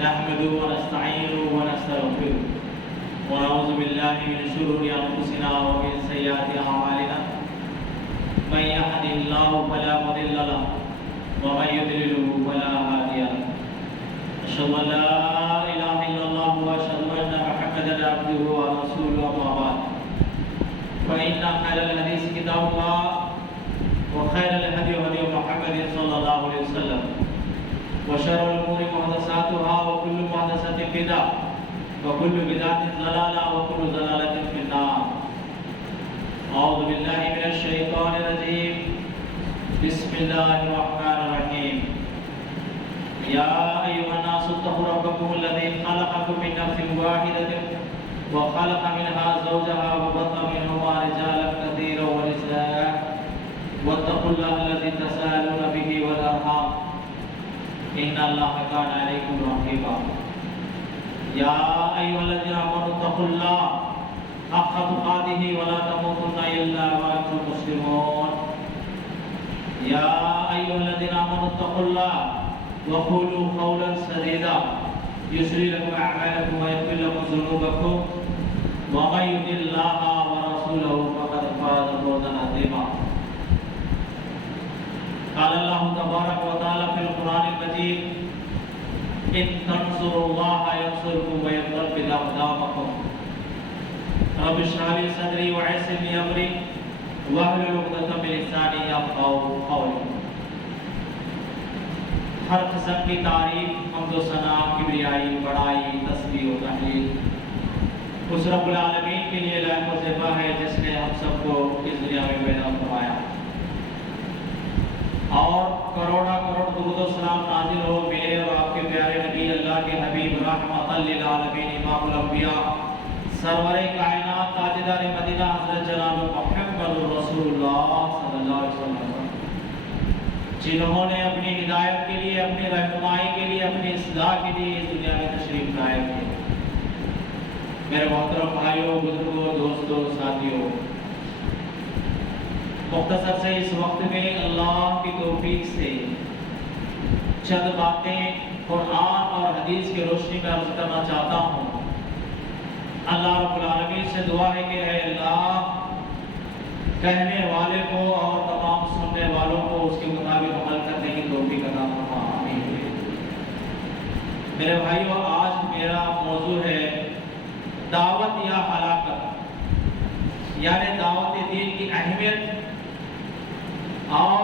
نحمده ونستعينه ونستغفره ونعوذ بالله من شرور أنفسنا ومن سيئات أعمالنا من يهده الله فلا مضل له ومن يضلل فلا هادي له أشهد أن لا إله إلا الله وأشهد أن محمدا عبده ورسوله أما بعد فإن خير الحديث كتاب الله وخير الهدي هدي محمد صلى الله عليه وسلم وشر الأمور محدثاتها وكل محدثة بدعة وكل بدعة ضلالة وكل ضلالة في النار. أعوذ بالله من الشيطان الرجيم. بسم الله الرحمن الرحيم. يا أيها الناس اتقوا ربكم الذي خلقكم من نفس واحدة وخلق منها زوجها وبث منهما رجالا كثيرا ونساء واتقوا الله الذي تساءلون به والأرحام إن الله كان عليكم رقيبا. يا أيها الذين آمنوا اتقوا الله حق تقاته ولا تموتن إلا وأنتم مسلمون. يا أيها الذين آمنوا اتقوا الله وقولوا قولا سديدا يسر لكم أعمالكم ويغفر لكم ذنوبكم ومن يطع الله ورسوله فقد فاز فوزا عظيما. قال الله تبارك وتعالى في القرآن المجيد إن تنصروا الله ينصركم ويثبت أقدامكم. رب اشرح لي صدري ويسر لي أمري واحلل عقدة من لساني يفقهوا قولي. ہر قسم کی تعریف حمد و ثنا کبریائی بڑائی تسبیح و تحلیل اس رب العالمین کے لیے لائق و زیبا ہے جس نے ہم سب کو اس دنیا میں پیدا فرمایا اور کروڑا کروڑ درود و سلام نازل ہو میرے اور آپ کے پیارے نبی اللہ کے حبیب رحمت للعالمین امام الانبیاء سرور کائنات تاجدار مدینہ حضرت جناب محمد رسول اللہ صلی اللہ علیہ وسلم جنہوں نے اپنی ہدایت کے لیے اپنی رہنمائی کے لیے اپنی اصلاح کے لیے اس دنیا میں تشریف لائے تھے. میرے محترم بھائیوں بزرگوں دوستوں ساتھیوں مختصر سے اس وقت میں اللہ کی توفیق سے چند باتیں قرآن اور حدیث کی روشنی میں عرض کرنا چاہتا ہوں. اللہ رب العالمین سے دعا ہے کہ اے اللہ کہنے والے کو اور تمام سننے والوں کو اس کے مطابق عمل کرنے کی توفیق عطا فرما. آمین. میرے بھائیو آج میرا موضوع ہے دعوت یا ہلاکت. یعنی دعوت دین کی اہمیت اور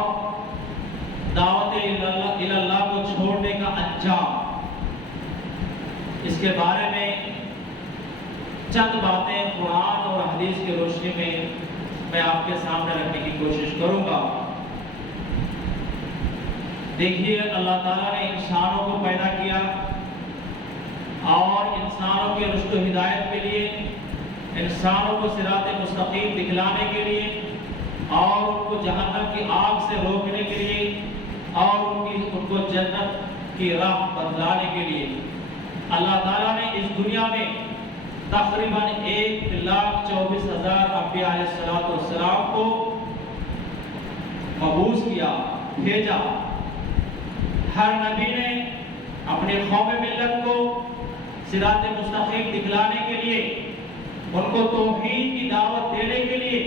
دعوت اللہ کو چھوڑنے کا انجام، اس کے بارے میں چند باتیں قرآن اور حدیث کی روشنی میں آپ کے سامنے رکھنے کی کوشش کروں گا۔ دیکھیے، اللہ تعالیٰ نے انسانوں کو پیدا کیا اور انسانوں کے رشد و ہدایت کے لیے، انسانوں کو صراط مستقیم دکھلانے کے لیے اور ان کو جہنم کی آگ سے روکنے کے لیے اور ان کو جنت کی راہ بتلانے کے لیے اللہ تعالیٰ نے اس دنیا میں تقریباً 1,24,000 انبیاء علیہ السلام کو مبعوث کیا، بھیجا۔ ہر نبی نے اپنے قوم ملت کو صراط مستقیم دکھلانے کے لیے، ان کو توحید کی دعوت دینے کے لیے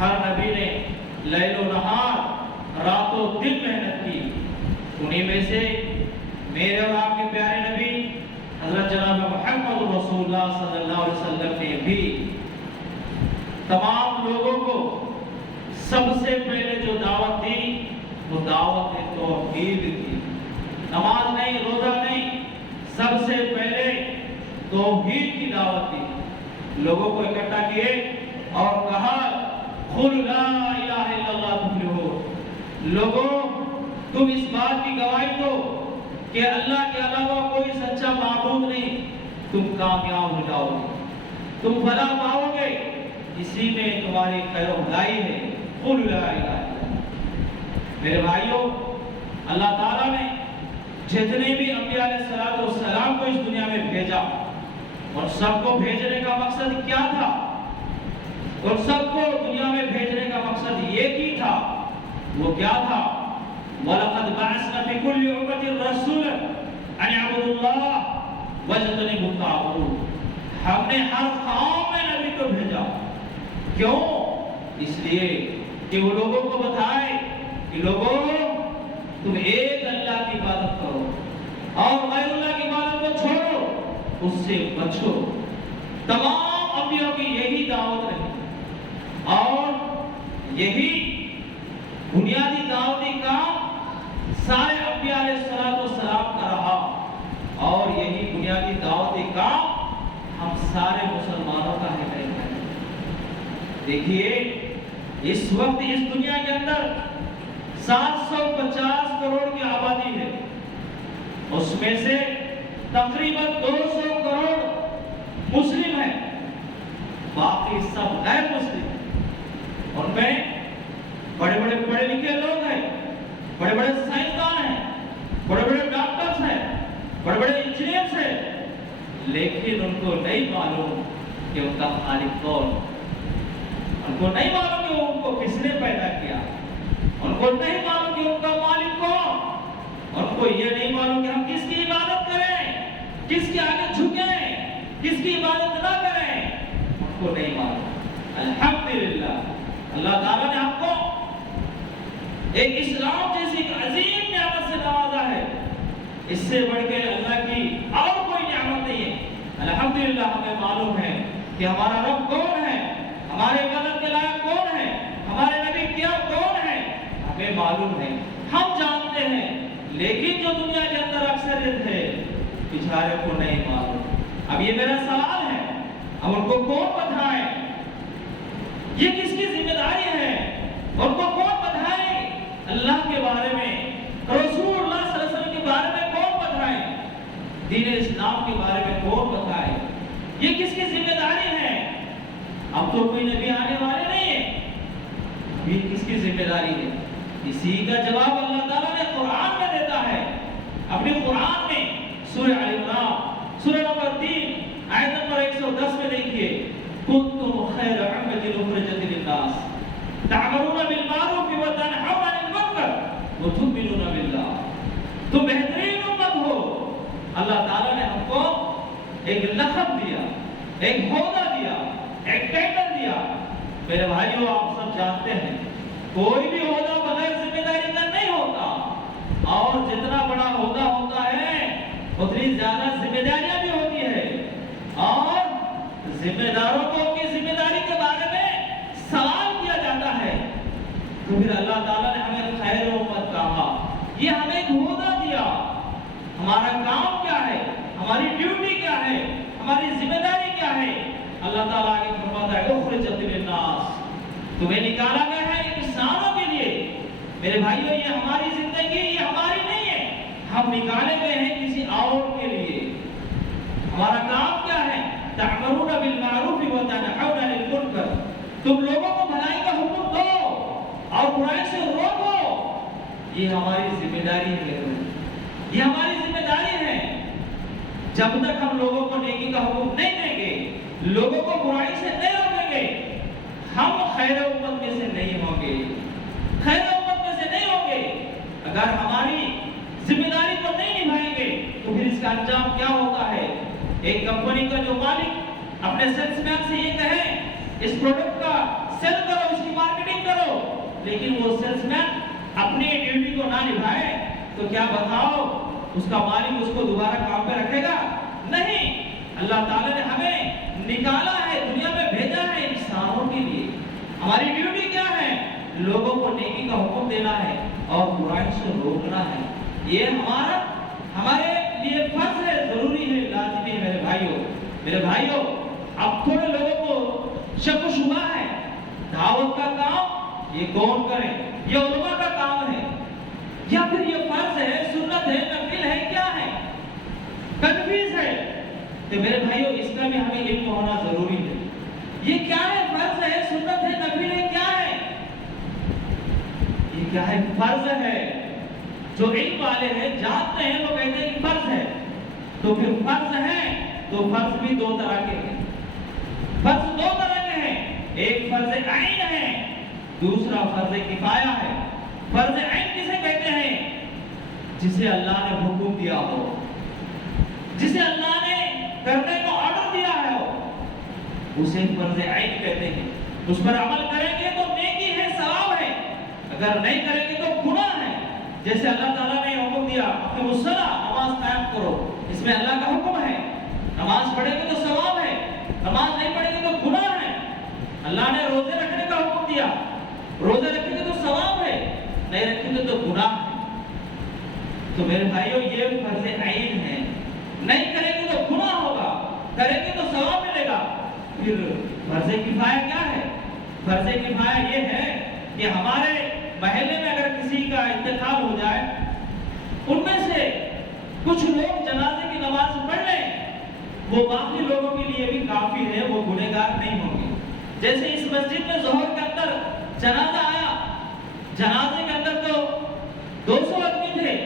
ہر نبی نے لیل و نہار، رات و دن محنت کی۔ انہی میں سے میرے اور آپ کے پیارے نبی حضرت جناب محمد رسول اللہ صلی اللہ علیہ وسلم نے بھی تمام لوگوں کو سب سے پہلے جو دعوت دی وہ دعوت توحید تھی۔ نماز نہیں، روزہ نہیں، سب سے پہلے توحید کی دعوت دی۔ لوگوں کو اکٹھا کیے اور کہا قل لا الہ الا اللہ تفلحو، لوگوں تم اس بات کی گواہی دو کہ اللہ کے علاوہ کوئی سچا معبود نہیں، تم کامیاب ہو جاؤ گے، تم فلاح پاؤ گے، اسی میں تمہاری خیر و بھلائی ہے۔ قل لا الہ الا اللہ۔ میرے بھائیوں، اللہ تعالیٰ نے جتنے بھی انبیاء علیہ السلام کو اس دنیا میں بھیجا، اور سب کو بھیجنے کا مقصد کیا تھا؟ اور سب کو دنیا میں بھیجنے کا مقصد یہ ہی تھا، وہ کیا تھا؟ وَلَقَدْ بَعَثْنَا فِي كُلِّ أُمَّةٍ رَسُولًا أَنِ اعْبُدُوا اللَّهَ وَاجْتَنِبُوا الطَّاغُوتَ۔ ہم نے ہر قوم میں نبی کو بھیجا۔ کیوں؟ اس لیے کہ وہ لوگوں کو بتائے کہ لوگوں تم ایک اللہ کی عبادت کرو اور غیر اللہ کی عبادت کو چھوڑو، اس سے بچو۔ تمام انبیاء کی یہی دعوت رہی اور یہی بنیادی دعوتی کام سارے انبیاء علیہ السلام کا رہا، اور یہی بنیادی دعوتی کام ہم سارے مسلمانوں کا ہے۔ دیکھیے، اس وقت اس دنیا کے اندر 750 کروڑ کی آبادی ہے، اس میں سے تقریباً 200 کروڑ مسلم ہیں، باقی سب غیر مسلم۔ ان میں بڑے بڑے پڑھے لکھے لوگ ہیں، بڑے بڑے سائنسدان ہیں، بڑے بڑے ڈاکٹرز ہیں، بڑے بڑے انجینئرز ہیں، لیکن ان کو نہیں معلوم کہ ان کا خالق کون، ان کو نہیں معلوم کہ ان کو کس نے پیدا کیا، ان کو نہیں معلوم کہ ان کا مالک کون، ان کو یہ نہیں معلوم کہ ہم کس کی عبادت کریں، کس کے آگے جھکیں، کس کی عبادت نہ کریں، ان کو نہیں معلوم۔ الحمدللہ، اللہ تعالیٰ نے ہم کو ایک اسلام جیسی ایک عظیم نعمت سے نوازا ہے، اس سے بڑھ کے اللہ کی اور کوئی نعمت نہیں ہے۔ الحمدللہ، ہمیں معلوم ہے کہ ہمارا رب کون ہے، ہمارے عبادت کے لائق کون ہے، ہمارے نبی کیا کون ہے، ہمیں معلوم ہے، ہم جانتے ہیں، لیکن جو دنیا کے اندر اکثریت ہے بیچارے کو نہیں معلوم۔ اب یہ میرا سوال ہے، ہم ان کو کون بتائیں؟ یہ کس کی ذمہ داری ہے؟ ان کو کون بتائیں؟ اللہ کے بارے میں، رسول اللہ صلی اللہ علیہ وسلم کے بارے میں کون بتائیں؟ دین اسلام کے بارے میں کون بتائیں؟ یہ کس کی ذمہ داری ہے؟ اب تو کوئی نبی آنے والے نہیں ہے، یہ کس کی ذمہ داری ہے؟ اسی کا جواب اللہ تعالیٰ نے قرآن میں دیتا ہے، اپنے قرآن میں سورہ آل عمران سورہ نمبر 3 آیت نمبر 110 میں دیکھیے، کنتم خیر امۃ اخرجت للناس تعمرون بالمعروف وتنہون عن المنکر وتؤمنون باللہ۔ تم بہترین امت ہو۔ اللہ تعالیٰ نے ہم کو ایک لقب دیا، ایک عہدہ دیا، ایک ٹائٹل دیا۔ میرے بھائیوں، آپ سب جانتے ہیں کوئی بھی عہدہ بغیر ذمہ داری کا نہیں ہوتا، اور جتنا بڑا عہدہ ہوتا ہے اتنی زیادہ ذمہ داریاں بھی ہوتی ہے، اور ذمہ داروں کو ان کی ذمہ داری کے بارے میں سوال کیا جاتا ہے، تو پھر اللہ تعالیٰ نے ہمیں خیر امت کہا، یہ ہمیں ایک عہدہ دیا، ہمارا کام کیا ہے، ہماری ڈیوٹی کیا ہے، ہماری ذمہ داری کیا ہے۔ اللہ تعالیٰ آگے فرماتا ہے اخرجت للناس، تمہیں نکالا گیا ہے انسانوں کے لیے۔ میرے بھائیو، یہ ہماری زندگی، یہ ہماری نہیں ہے، ہم نکالے گئے ہیں کسی اور کے لیے۔ ہمارا کام کیا ہے؟ تأمرون بالمعروف وتنہون عن المنکر، تم لوگوں کو بھلائی کا حکم دو اور برائی سے روکو، یہ ہماری ذمہ داری ہے، یہ ہماری ذمہ داری ہے۔ جب تک ہم لوگوں کو نیکی کا حکم نہیں دیں گے، لوگوں کو برائی سے نہیں روکیں گے، ہم خیر امت میں سے نہیں ہوں گے، خیر امت میں سے نہیں ہوں گے۔ اگر ہماری ذمہ داری کو نہیں نبھائیں گے تو پھر اس کا انجام کیا ہوتا ہے؟ ایک کمپنی کا جو مالک اپنے سیلس مین سے یہ کہے اس پروڈکٹ کا سیل کرو، اس کی مارکیٹنگ کرو، لیکن وہ سیلس مین اپنی ڈیوٹی کو نہ نبھائے تو کیا بتاؤ اس کا مالک اس کو دوبارہ کام پہ رکھے گا؟ نہیں۔ اللہ تعالیٰ نے ہمیں نکالا ہے، دنیا میں بھیجا ہے انسانوں کے لیے۔ ہماری ڈیوٹی کیا ہے؟ لوگوں کو نیکی کا حکم دینا ہے اور برائی سے روکنا ہے۔ یہ ہمارے لیے فرض ہے، ضروری ہے، لازمی ہے۔ میرے بھائیوں، اب تھوڑے لوگوں کو شک و شبہ ہے، دعوت کا کام یہ کون کرے؟ یہ علماء کا کام ہے یا پھر یہ فرض ہے، سنت ہے، نفل ہے، کیا ہے؟ کنفیوز ہے۔ تو میرے بھائیوں، اس کا بھی ہمیں علم ہونا ضروری ہے۔ یہ کیا ہے؟ فرض ہے، سنت ہے، نفل ہے، کیا ہے؟ یہ کیا ہے؟ فرض ہے۔ جو علم والے ہیں، جانتے ہیں، وہ کہتے ہیں کہ فرض ہے۔ تو پھر فرض ہے تو فرض بھی دو طرح کے ہیں۔ فرض دو طرح کے ہیں، ایک فرض عین ہے، دوسرا فرض کفایہ ہے۔ فرض عین کسے کہتے ہیں؟ جسے اللہ نے حکم دیا ہو، جسے اللہ نے کرنے کو آرڈر دیا ہے، اسے فرض عین کہتے ہیں۔ اس پر عمل کریں گے تو نیکی ہے، ثواب ہے، اگر نہیں کریں گے تو گناہ ہے۔ جیسے اللہ تعالیٰ نے حکم دیا کہ نماز قائم کرو، اس میں اللہ کا حکم ہے، نماز پڑھیں گے تو ثواب ہے، نماز نہیں پڑھیں گے تو گناہ ہے۔ اللہ نے روزے رکھنے کا حکم دیا، روزے رکھیں گے تو ثواب ہے، نہیں رکھیں گے تو گناہ ہے۔ تو میرے بھائیوں، یہ فرض عین ہے، نہیں کریں گے تو گناہ ہوگا، کریں گے تو ثواب ملے گا۔ پھر فرض کفایہ کیا ہے؟ فرض کفایہ یہ ہے کہ ہمارے محلے میں اگر کسی کا انتقال ہو جائے، ان میں سے کچھ لوگ جنازے کی نماز پڑھ لیں، وہ باقی لوگوں کے لیے بھی کافی ہے، وہ گنہگار نہیں ہوں گے۔ جیسے اس مسجد میں ظہر کے اندر جنازہ آیا، جنازے کے اندر تو 200 آدمی تھے،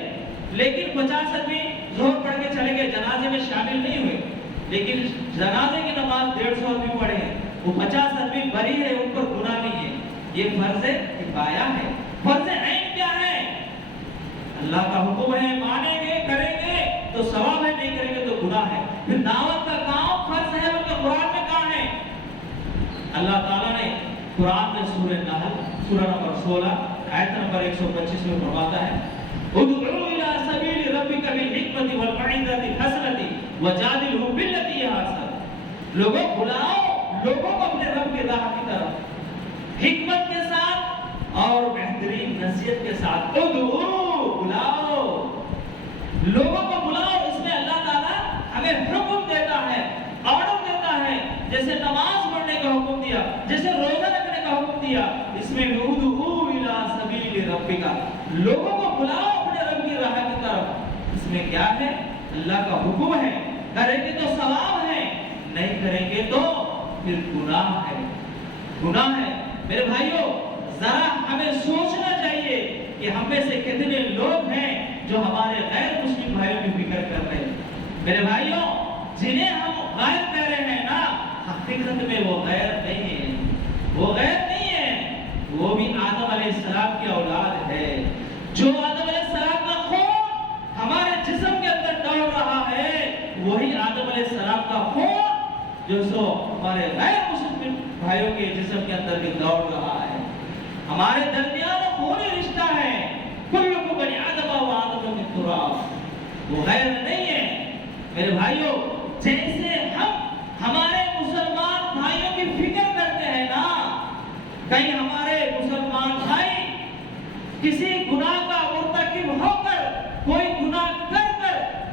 لیکن 50 آدمی ظہر پڑھ کے چلے گئے، جنازے میں شامل نہیں ہوئے، لیکن جنازے کی نماز 150 آدمی پڑھے ہیں، وہ 50 آدمی بری ہے، ان پر گناہ نہیں ہے۔ یہ فرض کفایہ ہے۔ فرض عین کیا ہے؟ اللہ کا حکم ہے، مانیں گے، کریں گے تو ثواب ہے، نہیں کریں گے تو گناہ ہے۔ پھر دعوت کا کام فرض ہے، بلکہ قرآن میں کہاں ہے؟ اللہ تعالیٰ نے قرآن میں سورہ نحل سورہ نمبر 16 آیت نمبر 125 میں فرماتا ہے ادعوا الى سبیل ربک بالحکمۃ والموعظۃ الحسنۃ وجادلھم باللتی ہی احسن۔ لوگوں بلاؤ لوگوں کو اپنے رب کی راہ کی طرف، حکمت کے ساتھ اور بہترین نصیحت کے ساتھ۔ ادعو، بلاؤ، لوگوں کو بلاؤ۔ اس میں اللہ تعالیٰ ہمیں حکم دیتا ہے، آرڈر دیتا ہے، جیسے نماز پڑھنے کا حکم دیا، جیسے روزہ رکھنے کا حکم دیا، اس میں ادعو الی سبیل ربک، لوگوں کو بلاؤ اپنے رب کی راہ کی طرف۔ اس میں کیا ہے؟ اللہ کا حکم ہے، کریں گے تو ثواب ہے، نہیں کریں گے تو پھر گناہ ہے، گناہ ہے۔ میرے بھائیوں، ذرا ہمیں سوچنا چاہیے کہ ہم میں سے کتنے لوگ ہیں جو ہمارے غیر مسلم بھائیوں کی فکر کر رہے ہیں۔ میرے بھائیوں، جنہیں ہم غیر کہہ رہے ہیں نا، حقیقت میں وہ غیر نہیں ہے، وہ غیر نہیں ہے، وہ بھی آدم علیہ السلام کی اولاد ہے۔ جو آدم علیہ السلام کا خون ہمارے جسم کے اندر دوڑ رہا ہے، وہی آدم علیہ السلام کا خون جو ہمارے غیر مسلم بھائیوں کے جسم کے اندر بھی دوڑ رہا ہے۔ ہمارے درمیان خونی رشتہ ہے، کلکم بنی آدم و آدم من تراب، وہ غیر نہیں ہے۔ میرے بھائیوں، جیسے ہمارے مسلمان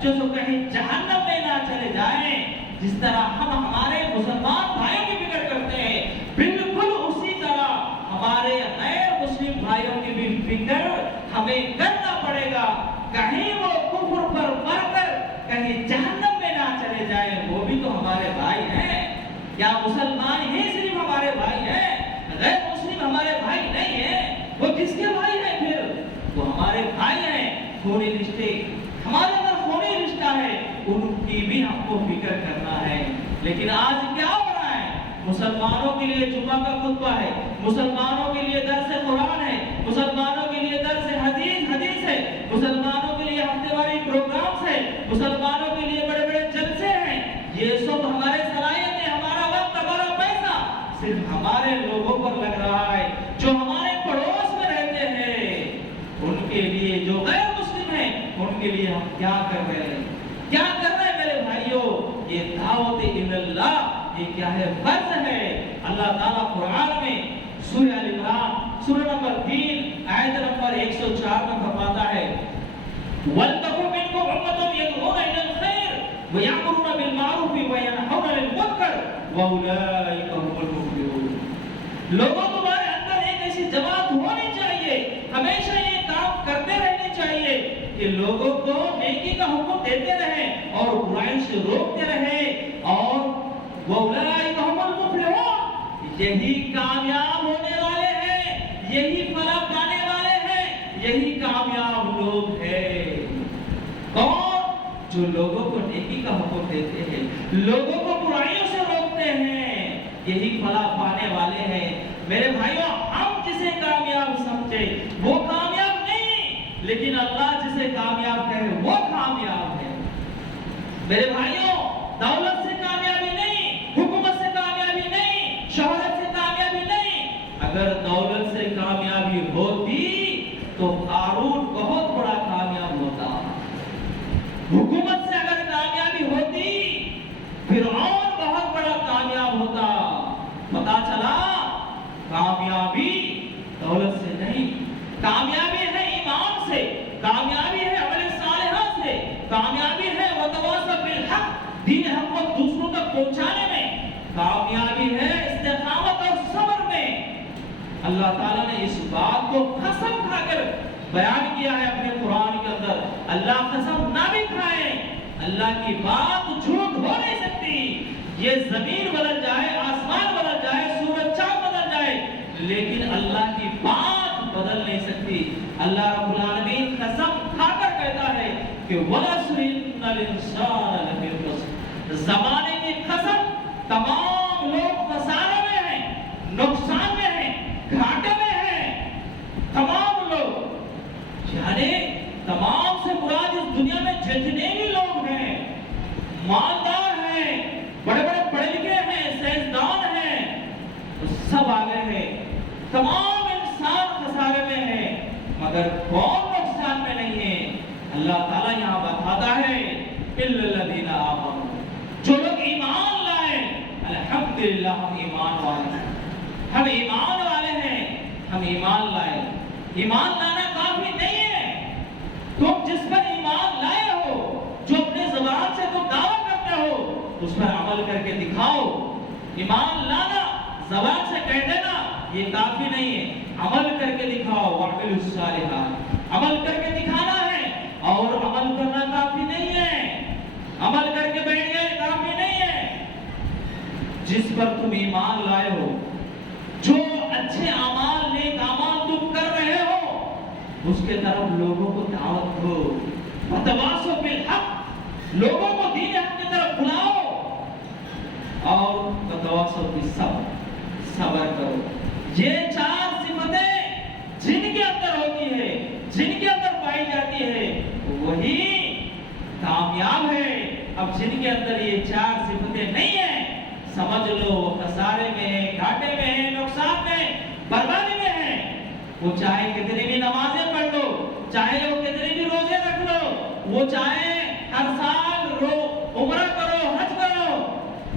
جو سو کہیں جہنم میں نہ چلے جائیں۔ جس طرح ہم ہمارے مسلمان بھائیوں کی فکر کرتے ہیں، بالکل اسی طرح ہمارے غیر مسلم بھائیوں کی بھی فکر ہمیں کرنا پڑے گا، کہیں وہ کفر پر مر کر کہیں جہنم میں نہ چلے جائیں۔ وہ بھی تو ہمارے بھائی ہیں، کیا مسلمان ہی صرف ہمارے بھائی ہیں؟ غیر مسلم ہمارے بھائی نہیں ہیں؟ وہ کس کے بھائی ہیں پھر؟ وہ ہمارے بھائی ہیں، خونی رشتے، ہمارے اندر خونی رشتہ ہے، ان کی بھی ہم کو فکر کرنا ہے۔ لیکن آج کیا ہو رہا ہے؟ مسلمانوں کے لیے جمعہ کا خطبہ ہے، مسلمانوں کے لیے درس قرآن ہے، مسلمانوں کے لیے درس حدیث ہے، مسلمانوں کے لیے ہفتے واری پروگرامز ہے، مسلمانوں کے لیے بڑے بڑے جلسے ہیں۔ یہ سب ہمارے صلاحیت ہے، ہمارا وقت، ہمارا پیسہ صرف ہمارے لوگوں پر لگ رہا ہے جو ہمارے پڑوس میں رہتے ہیں۔ ان کے لیے جو غیر مسلم ہیں، ان کے لیے ہم کیا کر رہے ہیں؟ کیا کر رہے ہیں میرے بھائیوں؟ یہ دعوت اللہ، یہ کیا ہے؟ فرض ہے۔ اللہ تعالیٰ قرآن میں سورہ آل عمران سورہ نمبر 3 آیت نمبر 104 میں فرماتا ہے وَلْتَكُن مِّنكُمْ أُمَّةٌ يَدْعُونَ إِلَى الْخَيْرِ وَيَأْمُرُونَ بِالْمَعْرُوفِ وَيَنْهَوْنَ عَنِ الْمُنكَرِ وَأُولَٰئِكَ هُمُ الْمُفْلِحُونَ۔ لوگوں تمہارے اندر ایک ایسی جماعت ہونی چاہیے، ہمیشہ یہ کام کرتے رہنے چاہیے کہ لوگوں کو نیکی کا حکم دیتے رہیں اور برائی سے روکتے رہیں، اور وَأُولَٰئِكَ هُمُ الْمُفْلِحُونَ، یہی کامیاب ہونے والے ہیں، یہی فلاح پانے والے ہیں، یہی کامیاب لوگ ہیں۔ کون؟ جو لوگوں کو نیکی کا حکم دیتے ہیں، لوگوں کو برائیوں سے روکتے ہیں، یہی فلاح پانے والے ہیں۔ میرے بھائیوں، ہم جسے کامیاب سمجھے وہ کامیاب نہیں، لیکن اللہ جسے کامیاب کہے وہ کامیاب ہے۔ میرے بھائیوں، دولت سے کامیابی نہیں، حکومت سے کامیابی نہیں، شہرت سے کامیابی نہیں۔ اگر دولت سے کامیابی ہوتی تو قارون بہت بڑا کامیاب ہوتا، حکومت سے اگر کامیابی ہوتی فرعون بہت بڑا کامیاب ہوتا۔ پتا چلا کامیابی دولت سے نہیں، کامیابی ہے ایمان سے، کامیابی ہے عمل صالحہ سے، کامیابی ہے وتواصوا بالحق، دین حق کو دوسروں تک پہنچانے میں، کامیابی ہے استقامت اور صبر میں۔ اللہ تعالیٰ نے اس بات کو قسم کھا کر بیان کیا ہے اپنے قرآن کے اندر۔ اللہ قسم نہ بھی کھائے، اللہ کی بات جھوٹ ہو نہیں سکتی۔ یہ زمین بدل جائے، آسمان بدل جائے، سورج چاند بدل جائے، لیکن اللہ کی بات بدل نہیں سکتی۔ اللہ رب العالمین قسم کھا کر کہتا ہے کہ وَلَسْرِ إِنَّ الْإِنسَانَ لَفِي خُسْرٍ، زمانے کی قسم، تمام لوگ خسارے میں ہیں، نقصان میں ہیں، گھاٹے میں ہیں، تمام لوگ، یعنی تمام سے مراد اس دنیا میں جتنے بھی لوگ ہیں، مالدار ہیں، بڑے بڑے پڑھے لکھے ہیں، سائنسدان ہیں، وہ سب آگے ہیں، تمام انسان خسارے میں ہیں، مگر کون نقصان میں نہیں ہے؟ اللہ تعالیٰ یہاں بتاتا ہے إِلَّا الَّذِينَ آمَنُوا، جو لوگ ایمان لائے۔ الحمدللہ ہم ایمان والے ہیں، ہم ایمان والے ہیں، ہم ایمان لائے۔ ایمان لانا کافی نہیں ہے، تم جس پر ایمان لائے ہو، جو اپنے زبان سے تم دعویٰ کرتے ہو، اس پر عمل کر کے دکھاؤ۔ ایمان لانا، زبان سے کہہ دینا یہ کافی نہیں ہے، عمل کر کے دکھاؤ۔ وَاعْمِلُوا الصَّالِحَاتِ، عمل کر کے دکھانا ہے، اور عمل کرنا کافی نہیں ہے، عمل کر کے بیٹھ گئے کافی نہیں ہے۔ جس پر تم ایمان لائے ہو، جو اچھے اعمال، نیک اعمال تم کر رہے ہو، اس کے طرف لوگوں کو دعوت دو۔ وتواصوا بالحق، لوگوں کو دین حق کی طرف بلاؤ، اور وتواصوا بالصبر، صبر کرو۔ یہ چار صفتیں جن کے اندر ہوتی ہے، جن کے اندر پائی جاتی ہے، وہی کامیاب ہے۔ اب جن کے اندر یہ چار صفتیں نہیں ہیں، سمجھ لو وہ خسارے میں ہے، گھاٹے میں ہے، نقصان میں، بربادی میں ہے۔ وہ چاہے کتنی بھی نمازیں پڑھ لو، چاہے وہ کتنی بھی روزے رکھ لو، وہ چاہے ہر سال عمرہ کرو، حج کرو،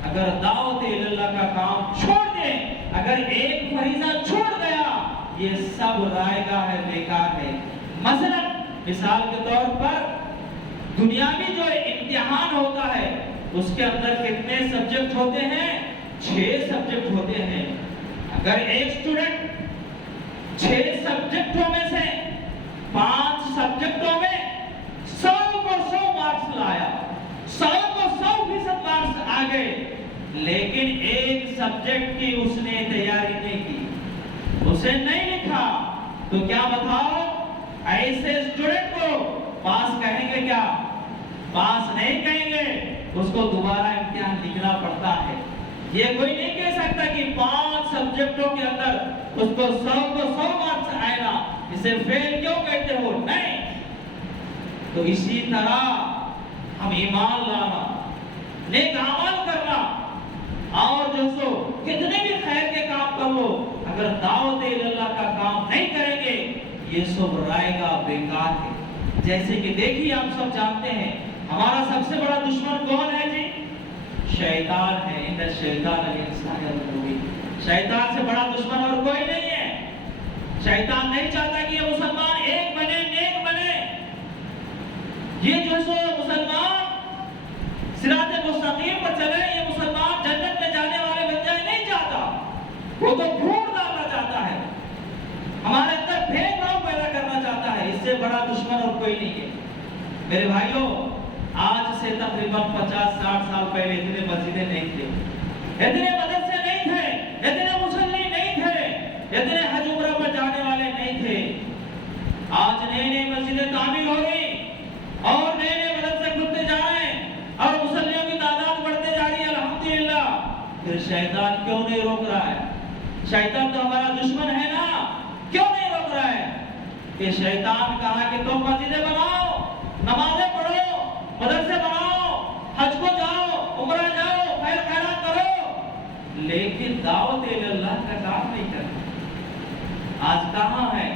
اگر دعوت اللہ کا کام چھوڑ دے، اگر ایک فریضہ چھوڑ گیا، یہ سب رائے گاہ ہے، بیکار ہے۔ مثلا مثال کے طور پر دنیاوی جو امتحان ہوتا ہے اس کے اندر کتنے سبجیکٹ ہوتے ہیں؟ 6 سبجیکٹ ہوتے ہیں۔ اگر ایک اسٹوڈنٹ 6 سبجیکٹوں میں سے 5 سبجیکٹوں میں 100 کو 100 مارکس لایا، 100 کو 100% مارکس آ گئے، لیکن ایک سبجیکٹ کی اس نے تیاری نہیں کی، اسے نہیں لکھا، تو کیا بتاؤ ایسے اسٹوڈنٹ کو پاس کہیں گے کیا؟ پاس نہیں کہیں گے، اس کو دوبارہ امتحان لکھنا پڑتا ہے۔ یہ کوئی نہیں کہہ سکتا کہ 5 سبجیکٹوں کے اندر اس کو 100 کو 100 مارکس آئے گا، اسے فیل کیوں کہتے ہو؟ نہیں۔ تو اسی طرح ہم ایمان لانا، نیک عمل کرنا، اور جو سو کتنے بھی خیر کے کام کر لو، اگر دعوت اللہ کا کام نہیں کریں گے یہ سب رائے گا بیکار ہے۔ جیسے کہ دیکھیے آپ سب جانتے ہیں ہمارا سب سے بڑا دشمن کون ہے جی؟ شیطان ہے۔ ان الشیطان الانسان عدو، شیطان سے بڑا دشمن اور کوئی نہیں ہے۔ شیطان نہیں چاہتا کہ یہ مسلمان ایک بنے، نیک بنے، یہ جو سو مسلمان صراط مستقیم پر چلے، یہ مسلمان جنت میں جانے والے بن جائے، نہیں چاہتا، وہ تو پھوڑ ڈالنا چاہتا ہے، ہمارے اندر بھید بھاؤ پیدا کرنا چاہتا ہے۔ اس سے بڑا دشمن اور کوئی نہیں ہے۔ میرے بھائیوں، آج سے تقریباً 50-60 سال پہلے اتنے مسجدیں نہیں تھے، اتنے مدرسے نہیں تھے، اتنے مصلی نہیں تھے، اتنے حج عمرہ پر جانے والے نہیں تھے۔ آج نئی نئی مسجدیں تعمیر ہو گئی اور نئے نئے مدرسے کھلتے جا رہے ہیں اور مصلیوں کی تعداد بڑھتے جا رہی ہے، الحمدللہ۔ پھر شیطان کیوں نہیں روک رہا ہے؟ شیطان تو ہمارا دشمن ہے نا، کیوں نہیں روک رہا ہے؟ کہ شیطان کہا کہ تم مسجدیں بناؤ، نمازیں پڑھو، مدرسے بناؤ، حج کو جاؤ، عمرہ جاؤ، خیر خیرات کرو، لیکن دعوت اللہ کا کام نہیں کرنا۔ آج کہاں ہے؟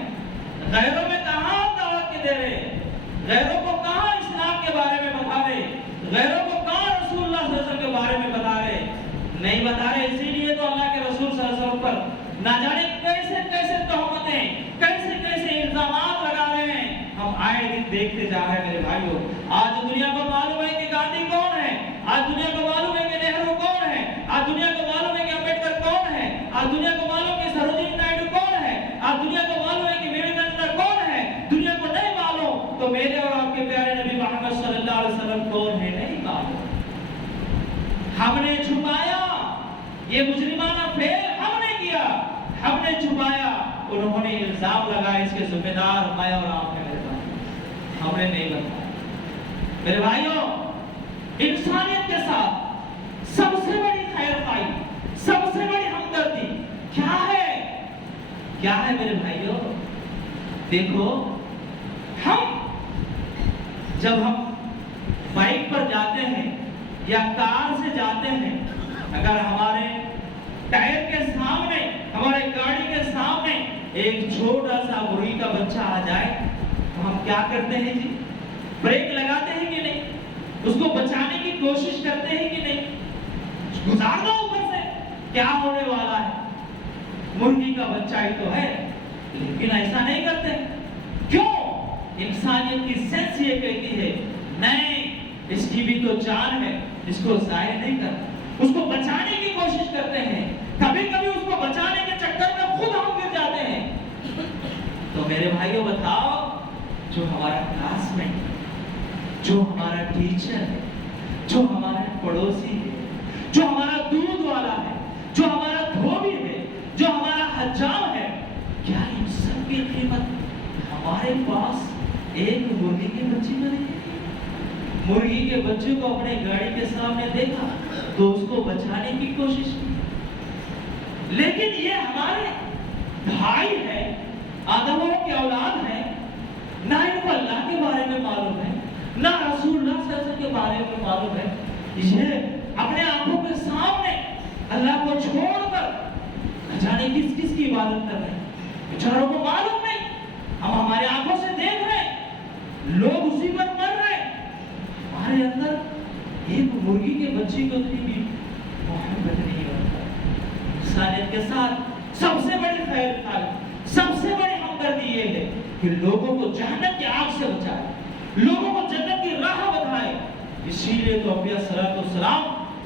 غیروں میں کہاں دعوت کے دے رہے؟ غیروں کو کہاں اسلام کے بارے میں بتا رہے؟ غیروں کو کہاں رسول اللہ صلی اللہ علیہ وسلم کے بارے میں بتا رہے؟ نہیں بتا رہے، اسی لیے تو اللہ کے رسول صلی اللہ علیہ وسلم پر نہ جانے کیسے کیسے تہمتیں، کیسے کیسے الزامات لگا رہے ہیں، ہم آئے دن دیکھتے جا رہے ہیں۔ میرے بھائیوں، آج دنیا کو معلوم ہے کہ گاندھی کون ہے، آج دنیا کو معلوم ہے کہ نہرو کون ہے، آج دنیا کو معلوم ہے کہ امبیڈکر کون ہے، آج دنیا کو معلوم ہے کہ سروجنی نائیڈو کون ہے، آج دنیا کو معلوم ہے کہ وویکانند کون ہے۔ دنیا کو نہیں معلوم تو میرے اور آپ کے پیارے نبی محمد صلی اللہ علیہ وسلم کون ہے؟ نہیں معلوم۔ ہم نے چھپایا، یہ مجرمانہ فعل ہم نے کیا، ہم نے چھپایا، انہوں نے الزام لگایا، اس کے ذمہ دار میں اور آپ ہیں۔ میرے بھائی، ہم نے نہیں بتایا۔ میرے بھائیوں، انسانیت کے ساتھ سب سے بڑی خیر خواہی، سب سے بڑی ہمدردی کیا ہے؟ کیا ہے میرے بھائیوں؟ دیکھو، جب ہم بائک پر جاتے ہیں یا کار سے جاتے ہیں، اگر ہمارے ٹائر کے سامنے، ہمارے گاڑی کے سامنے ایک چھوٹا سا مرغی کا بچہ آ جائے تو ہم کیا کرتے ہیں جی؟ بریک لگاتے ہیں کہ نہیں؟ اس کو بچانے کی کوشش کرتے ہیں کہ نہیں؟ گزار دو اوپر سے، کیا ہونے والا ہے، مرغی کا بچہ ہی تو ہے، لیکن ایسا نہیں کرتے۔ کیوں؟ انسانیت کی سینس یہ کہتی ہے نہیں، اس کی بھی تو جان ہے، اس کو ضائع نہیں کرنا، اس کو بچانے کی کوشش کرتے ہیں۔ کبھی کبھی اس کو بچانے کے چکر میں خود ہم گر جاتے ہیں۔ تو میرے بھائیوں بتاؤ، جو ہمارا کلاس میٹ ہے، جو ہمارا ٹیچر ہے، جو ہمارا پڑوسی ہے، جو ہمارا دودھ والا ہے، جو ہمارا دھوبی ہے، جو ہمارا حجام ہے، کیا ان سب کی قیمت ہمارے پاس ایک مرغی کے بچے میں نہیں ہے؟ مرغی کے بچے کو اپنے گاڑی کے سامنے دیکھا تو اس کو بچانے کی کوشش کی، لیکن یہ ہمارے بھائی ہے، آدموں کی اولاد ہے، نہ ان کو اللہ کے بارے میں معلوم ہے، نہ رسول اللہ صلی اللہ علیہ وسلم کے بارے میں معلوم ہے، یہ اپنے آنکھوں کے سامنے اللہ کو چھوڑ کر نہ جانے کس کس کی عبادت کر رہے ہیں، بیچاروں کو معلوم نہیں، ہم ہمارے آنکھوں سے دیکھ رہے ہیں، لوگ اسی پر مر رہے ہیں، ہمارے اندر ایک مرغی کے بچے کو اتنی بھی محبت نہیں ہوتا۔ انسانیت کے ساتھ سب سے بڑی خیر خواہی، سب سے بڑی ہمدردی یہ ہے کہ لوگوں کو جہنم کی آگ سے بچائے، لوگوں کو جنت کی راہ اسی لیے تو انبیاء صلوات والسلام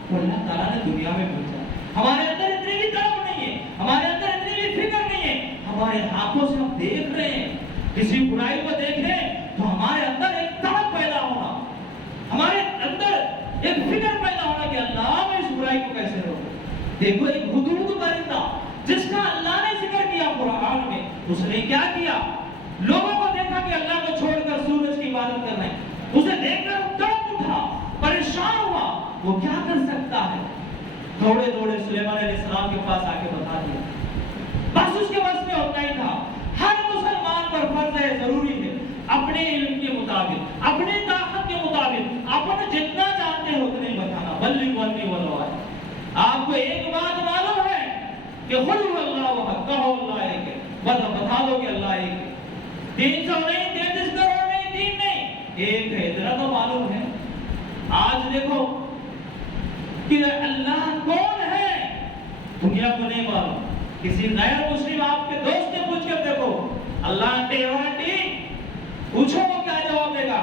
کو اللہ تعالیٰ نے دنیا میں بھیجا. ہمارے اندر اتنی بھی طلب نہیں ہے, ہمارے اندر اتنی بھی فکر نہیں ہے. ہمارے آنکھوں سے ہم دیکھ رہے ہیں, کسی برائی کو دیکھ رہے ہیں تو ہمارے اندر ایک طلب پیدا ہونا, ہمارے اندر ایک فکر پیدا ہونا کہ اللہ میں اس برائی کو کیسے روکوں. دیکھو ایک ہدہد پرندہ جس کا اللہ نے ذکر کیا قرآن میں, اس نے کیا کیا؟ لوگوں کو دیکھا کہ اللہ کو چھوڑ کر سورج کی عبادت کر رہے ہیں, اسے دیکھ کر تڑپ اٹھا, پریشان ہوا, وہ کیا کر سکتا ہے؟ دوڑے دوڑے سلیمان علیہ السلام کے پاس آ کے بتا دیا. بس اس کے بس میں ہوتا ہی تھا. ہر مسلمان پر فرض ہے, ضروری ہے, اپنے علم کے مطابق, اپنے طاقت کے مطابق, اپنے جتنا جانتے ہو اتنے بتانا. بلغ عنی ولو آیہ. آپ کو ایک بات معلوم ہے کہ قل هو اللہ احد, کہو اللہ ایک ہے, بس بتا دو کہ اللہ ایک ہے. 300 نہیں, 33 کروڑ نہیں, 3 نہیں, ایک ہے, اتنا تو معلوم ہے. آج دیکھو کہ اللہ کون ہے دنیا کو نہیں معلوم. کسی غیر مسلم آپ کے دوست سے پوچھ کر دیکھو اللہ అంటే ఎవరండి, پوچھو وہ کیا جواب دے گا.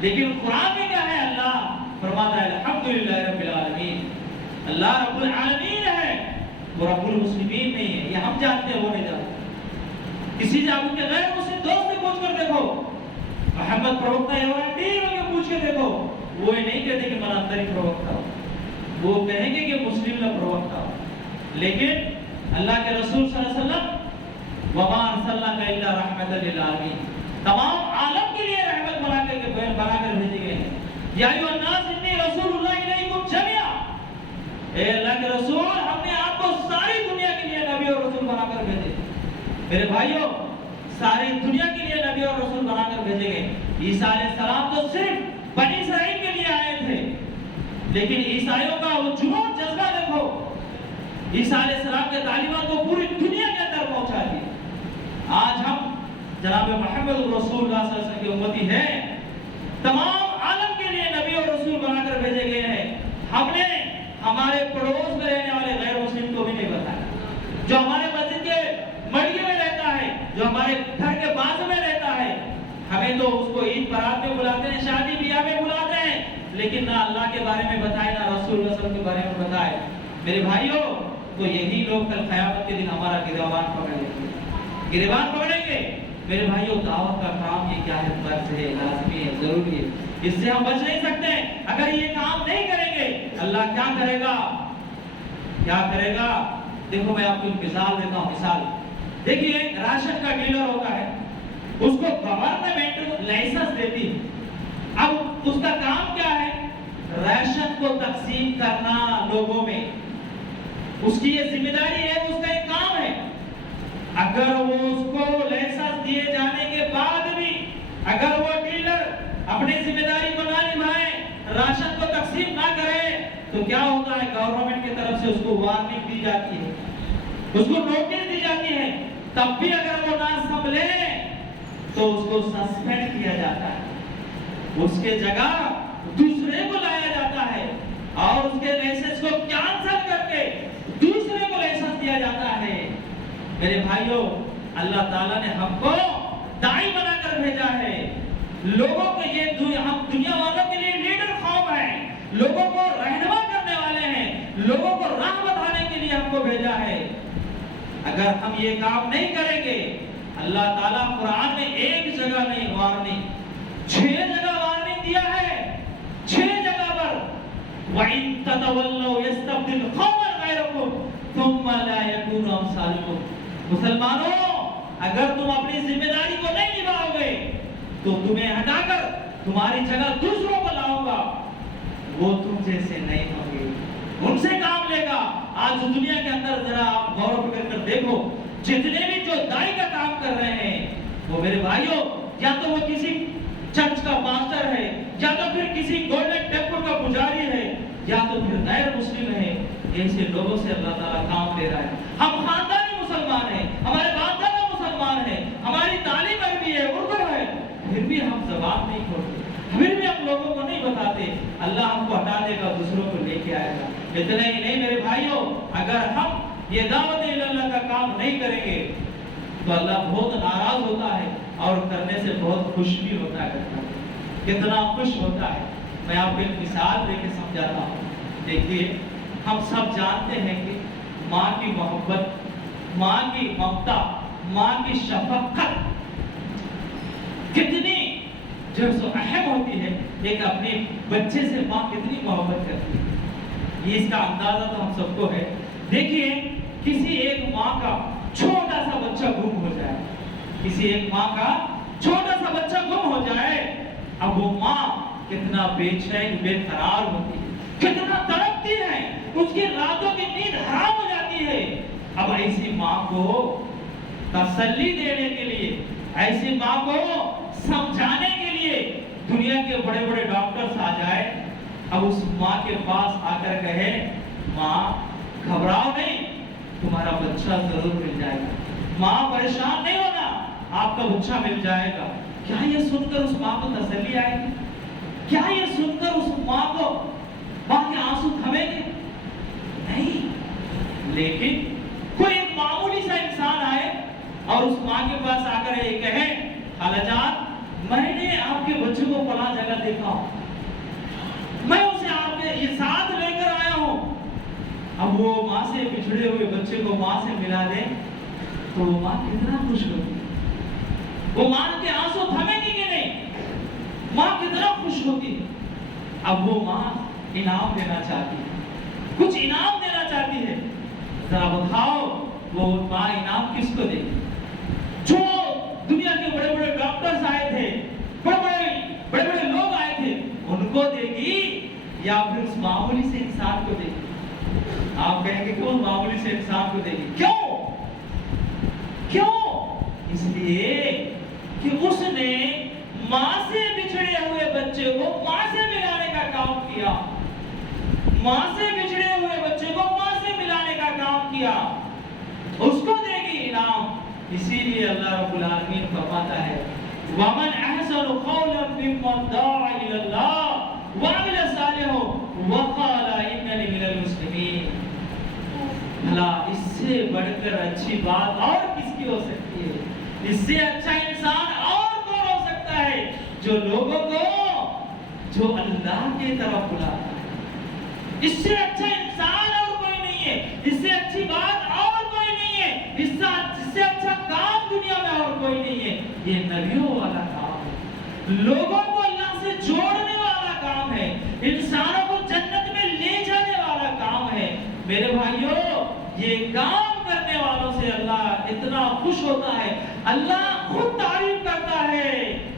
لیکن قرآن میں کیا ہے؟ اللہ فرماتا ہے الحمدللہ رب العالمین, اللہ رب العالمین ہے, وہ رب المسلمین نہیں ہے. یہ ہم جانتے ہیں, وہ نہیں جانتے. کسی سے آپ کے غیر مسلم دوست سے پوچھ کر دیکھو محمد پروکتا ہے پوچھ کے دیکھو, وہ یہ نہیں کہتے کہ من اندر ہی پروکتا ہو, وہ کہیں گے کہ مسلم نہ پروکتا ہو. لیکن اللہ کے رسول صلی اللہ علیہ وسلم وما ارسلناک الا رحمۃ للعالمین, تمام عالم کے لیے رحمت بنا کر بھیجے گئے ہیں. یا ایھا الناس انی رسول اللہ الیکم جمیعا, اے اللہ کے رسول ہم نے آپ کو ساری دنیا کے لیے نبی اور رسول بنا کر بھیجے. میرے بھائیوں, ساری دنیا کے لیے نبی اور رسول بنا کر بھیجے گئے. عیسیٰ علیہ السلام تو صرف بنی اسرائیل کے لیے آئے تھے, لیکن عیسائیوں کا وہ جنون جذبہ دیکھو, عیسیٰ علیہ السلام کے تعلیمات کو پوری دنیا کے اندر پہنچا دی. آج ہم جناب محمد رسول اللہ صلی اللہ علیہ وسلم کی امتی ہیں, تمام عالم کے لیے نبی اور رسول بنا کر بھیجے گئے ہیں. ہم نے ہمارے پڑوس میں رہنے والے غیر مسلم کو بھی نہیں بتایا, جو ہمارے مسجد کے مڑیے میں رہتا ہے, جو ہمارے گھر کے بازو میں رہتا ہے, ہمیں تو اس کو عید برات میں بلاتے ہیں, شادی بیاہ میں بلاتے ہیں, لیکن نہ اللہ کے بارے میں بتائے, نہ رسول اللہ صلی اللہ علیہ وسلم کے بارے میں بتائے. میرے بھائیوں, تو یہی لوگ کل قیامت کے دن ہمارا گریبان پکڑیں گے. میرے بھائیوں, دعوت کا کام یہ کیا ہے؟ فرض ہے, لازمی ہے, ضروری ہے, اس سے ہم بچ نہیں سکتے. اگر یہ کام نہیں کریں گے اللہ کیا کرے گا؟ کیا کرے گا؟ دیکھو میں آپ کو ایک مثال دیتا ہوں. مثال دیکھیے, راشن کا ڈیلر ہوتا ہے, اس کو گورنمنٹ لائسنس دیتی ہے. اب اس کا کام کیا ہے؟ راشن کو تقسیم کرنا لوگوں میں, اس کی یہ ذمہ داری ہے, اس کا ایک کام ہے. اگر وہ اس کو لائسنس دیے جانے کے بعد بھی اگر وہ ڈیلر اپنی ذمہ داری کو نہ نبھائے, راشن کو تقسیم نہ کرے, تو کیا ہوتا ہے؟ گورنمنٹ کی طرف سے اس کو وارننگ دی جاتی ہے, اس کو نوٹس دی جاتی ہے. تب بھی اگر وہ نہ سنبھلے تو اس کو سسپینڈ کیا جاتا ہے, اس کے جگہ دوسرے کو لایا جاتا ہے, اور اس کے لائسنس کو کینسل کر کے دوسرے کو لائسنس دیا جاتا ہے. میرے بھائیوں, اللہ تعالیٰ نے ہم کو داعی بنا کر بھیجا ہے. لوگوں کو ہم دنیا والوں کے لیے لیڈر قوم ہیں, لوگوں کو رہنما کرنے والے ہیں, لوگوں کو راہ بتانے کے لیے ہم کو بھیجا ہے. اگر ہم یہ کام نہیں کریں گے, اللہ تعالیٰ قرآن میں ایک جگہ نہیں وارننگ, 6 جگہ وارننگ دیا ہے. 6 جگہ پر وَإِن تَتَوَلَّوْا يَسْتَبْدِلْ قَوْمًا غَيْرَكُمْ ثُمَّ لَا يَكُونُوا أَمْثَالَكُمْ. مسلمانوں, اگر تم اپنی ذمہ داری کو نہیں نبھاؤ گے تو تمہیں ہٹا کر تمہاری جگہ دوسروں کو لاؤں گا, وہ تم جیسے نہیں ہوں گے, ان سے کام لے گا. آج دنیا کے اندر ذرا آپ غور و فکر کر دیکھو, جتنے بھی جو دائی کا کام کر رہے ہیں, وہ میرے بھائیوں یا تو وہ کسی چرچ کا پاسٹر ہے, یا تو پھر کسی گولڈن ٹیمپل کا پجاری ہے, یا تو پھر غیر مسلم ہے. ایسے لوگوں سے اللہ تعالیٰ کام لے رہا ہے. ہم خاندانی مسلمان ہیں, ہمارے باپ دادا مسلمان ہیں, ہماری تعلیم عربی ہے, اردو ہے, پھر بھی ہم زبان نہیں کھولتے, پھر بھی ہم لوگوں کو نہیں بتاتے. اللہ ہم کو ہٹا دے گا, دوسروں کو لے کے آئے گا. اتنا ہی نہیں میرے بھائیوں, اگر ہم یہ دعوت اللہ کا کام نہیں کریں گے تو اللہ بہت ناراض ہوتا ہے. اور کرنے سے بہت خوش بھی ہوتا ہے، کتنا خوش ہوتا ہے۔ میں آپ کو ایک مثال دے کے سمجھاتا ہوں۔ دیکھیے، ہم سب جانتے ہیں کہ ماں کی محبت، ماں کی ممتا، ماں کی شفقت کتنی جو سو اہم ہوتی ہے۔ ایک اپنے بچے سے ماں کتنی محبت کرتی ہے، یہ اس کا اندازہ تو ہم سب کو ہے۔ دیکھیے، کسی ایک ماں کا چھوٹا سا بچہ گم ہو جائے، کسی ایک ماں کا چھوٹا سا بچہ گم ہو جائے، اب وہ ماں کتنا بے چین بے قرار ہوتی ہے، کتنا تڑپتی ہے، اس کی راتوں کی نیند حرام ہو جاتی ہے۔ اب ایسی ماں کو تسلی دینے کے لیے، ایسی ماں کو سمجھانے کے لیے دنیا کے بڑے بڑے ڈاکٹرز آ جائے، اب اس ماں کے پاس آ کر کہے، ماں گھبراؤ نہیں، تمہارا بچہ ضرور مل جائے گا، ماں پریشان نہیں ہونا، آپ کا بچہ مل جائے گا۔ کیا یہ سن کر اس ماں کو تسلی آئے گی؟ کیا یہ سن کر اس ماں کو ماں کے آنسو تھمیں گے؟ نہیں۔ لیکن کوئی ایک معمولی سا انسان آئے اور اس ماں کے پاس آ کر یہ کہے، خالہ جان میں نے آپ کے بچے کو فلاں جگہ دیکھا ہوں، میں اسے آپ کے یہ ساتھ لے کر آیا ہوں۔ اب وہ ماں سے بچھڑے ہوئے بچے کو ماں سے ملا دے تو وہ ماں کتنا خوش ہوتی ہے، وہ ماں کے آنسو تھمیں گے کہ نہیں؟ ماں کتنا خوش ہوتی ہے۔ اب وہ ماں انعام دینا چاہتی ہے، کچھ انعام دینا چاہتی ہے، ذرا بتاؤ وہ ماں انعام کس کو دے گی؟ جو دنیا کے بڑے بڑے ڈاکٹرز آئے تھے، بڑے بڑے لوگ آئے تھے، ان کو دے گی یا پھر اس معمولی سے انسان کو دے گی؟ آپ کہیں گے کہ وہ معمولی سے انسان کو دے گی۔ کیوں؟ اس لیے کہ اس نے ماں سے بچھڑے ہوئے بچے کو ماں سے ملانے کا کام کیا، ماں سے بچھڑے ہوئے بچے کو ماں سے ملانے کا کام کیا، اس کو دے گی انعام۔ اسی لیے اللہ رب العالمین فرماتا ہے، وَمَنْ أَحْسَنُ قَوْلًا مِّمَّنْ دَعَا إِلَى اللَّهِ وَعَمِلَ صَالِحًا وَقَالَ إِنَّنِي مِنَ الْمُسْلِمِينَ۔ بھلا اس سے بڑھ کر اچھی بات اور کس کی ہو سکتی ہے؟ اس سے اچھا انسان اور کون ہو سکتا ہے جو لوگوں کو جو اللہ کی طرف بلاتا ہے؟ اس سے اچھا انسان اور کوئی نہیں ہے، اس سے اچھی بات اور کوئی نہیں ہے، اس سے اچھا کام دنیا میں اور کوئی نہیں ہے۔ یہ نبیوں والا کام ہے، لوگوں کو اللہ سے جوڑنے والا کام ہے، انسانوں کو جنت میں لے جانے والا کام ہے۔ میرے بھائیوں، یہ کام کرنے والوں سے اللہ اتنا خوش ہوتا ہے، اللہ خود تعریف کرتا ہے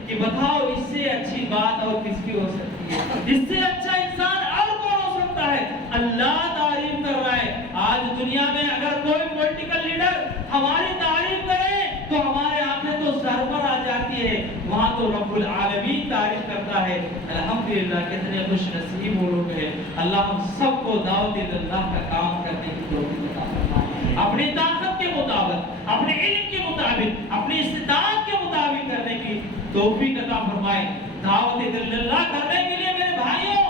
کہ بتاؤ اس سے اچھی بات اور کس کی ہو سکتی ہے؟ اس سے اچھا انسان اور کون ہو سکتا ہے؟ اللہ تعریف کر رہا ہے۔ آج دنیا میں اگر کوئی پولیٹیکل لیڈر ہماری تعریف کرے تو ہمارے آنکھیں تو سر پر آ جاتی ہے، وہاں تو رب العالمین تعریف کرتا ہے۔ الحمدللہ، کتنے خوش نصیب وہ لوگ ہیں۔ اللہ ہم سب کو دعوت اللہ کا کام کرنے کی توفیق عطا فرمائے، اپنی طاقت کے مطابق، اپنے علم کے مطابق، اپنی استطاعت کے مطابق کرنے کی توفیق عطا فرمائے۔ دعوت اللہ کرنے کے لیے میرے بھائیوں،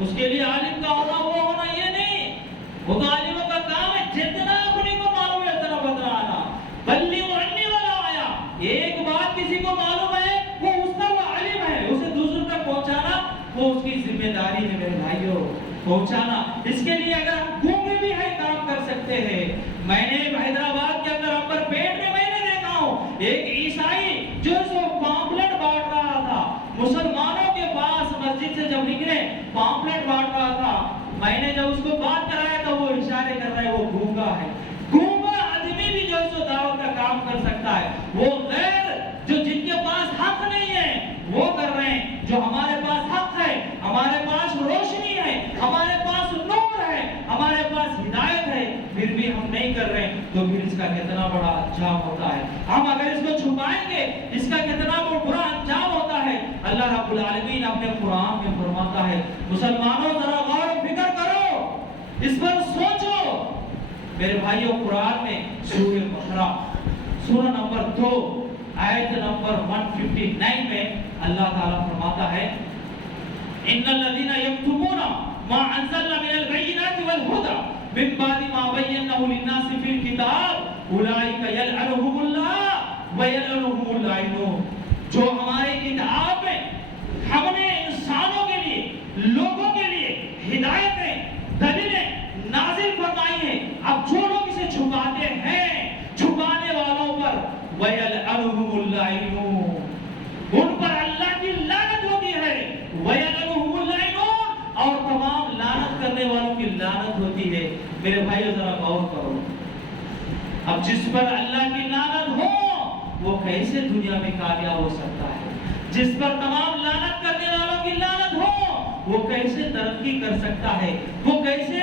اس کے لیے عالم کا ہونا وہ ہونا یہ نہیں، وہ تو عالموں کا کام ہے جتنا اپنے کو معلوم ہے اتنا بتانا۔ بلغ عنی ولا آیا، ایک بات کسی کو معلوم ہے وہ اس کا وہ عالم ہے، اسے دوسروں تک پہنچانا وہ اس کی ذمہ داری ہے میرے بھائیوں، پہنچانا۔ اس کے لیے اگر ہم گونگے بھی ہیں کام کر سکتے ہیں۔ میں نے حیدرآباد کے اندر امبر پیٹ میں میں نے دیکھا ہوں ایک عیسائی جو سو پامپلیٹ بانٹ رہا تھا، مسلمانوں کے پاس مسجد سے جب نکلے پامپلیٹ بانٹ رہا تھا۔ میں نے جب اس کو بات کرایا تو وہ اشارے کر رہا ہے وہ گونگا ہے۔ گونگا آدمی بھی جو سو دعوت کا کام کر سکتا ہے، وہ غیر جو جن کے پاس حق نہیں ہے وہ کر رہے ہیں، جو ہمارے پاس حق ہے، ہمارے پاس روشنی ہے، ہمارے پاس نور ہے، ہمارے پاس ہدایت ہے، پھر بھی ہم نہیں کر رہے تو پھر اس کا کتنا بڑا انجام ہوتا ہے۔ ہم اگر اس کو چھپائیں گے اس کا کتنا برا انجام ہوتا ہے۔ اللہ رب العالمین اپنے قرآن میں فرماتا ہے، مسلمانوں ذرا غور و فکر کرو، اس پر سوچو۔ میرے بھائیوں، قرآن میں سورہ بقرہ سورہ نمبر 2 آیت نمبر 159 میں اللہ تعالیٰ فرماتا ہے، ان الذين يكتمون ما انزلنا من البينات والهدى من بعد ما بيناه للناس في الكتاب اولئك يلعنهم الله وَيَلْعَنُهُمُ اللَّاعِنُونَ۔ جو ہماری کتاب میں ہم نے انسانوں کے لیے، لوگوں کے لیے ہدایتیں، دلیلیں نازل فرمائی ہیں، اب جو لوگ اسے چھپاتے ہیں، چھپانے والوں پر وَيَلْعَنُهُمُ اللَّاعِنُونَ، ان پر اللہ کی لعنت ہوتی ہے، وَيَلْعَنُهُمُ اللَّاعِنُونَ، اور تمام لعنت کرنے والوں کی لعنت ہوتی ہے۔ میرے بھائیو ذرا غور کرو، اب جس پر اللہ کی لعنت ہو وہ کیسے دنیا میں کامیاب ہو سکتا ہے؟ جس پر تمام لعنت کرنے والوں کی لعنت ہو وہ کیسے ترقی کر سکتا ہے؟ وہ کیسے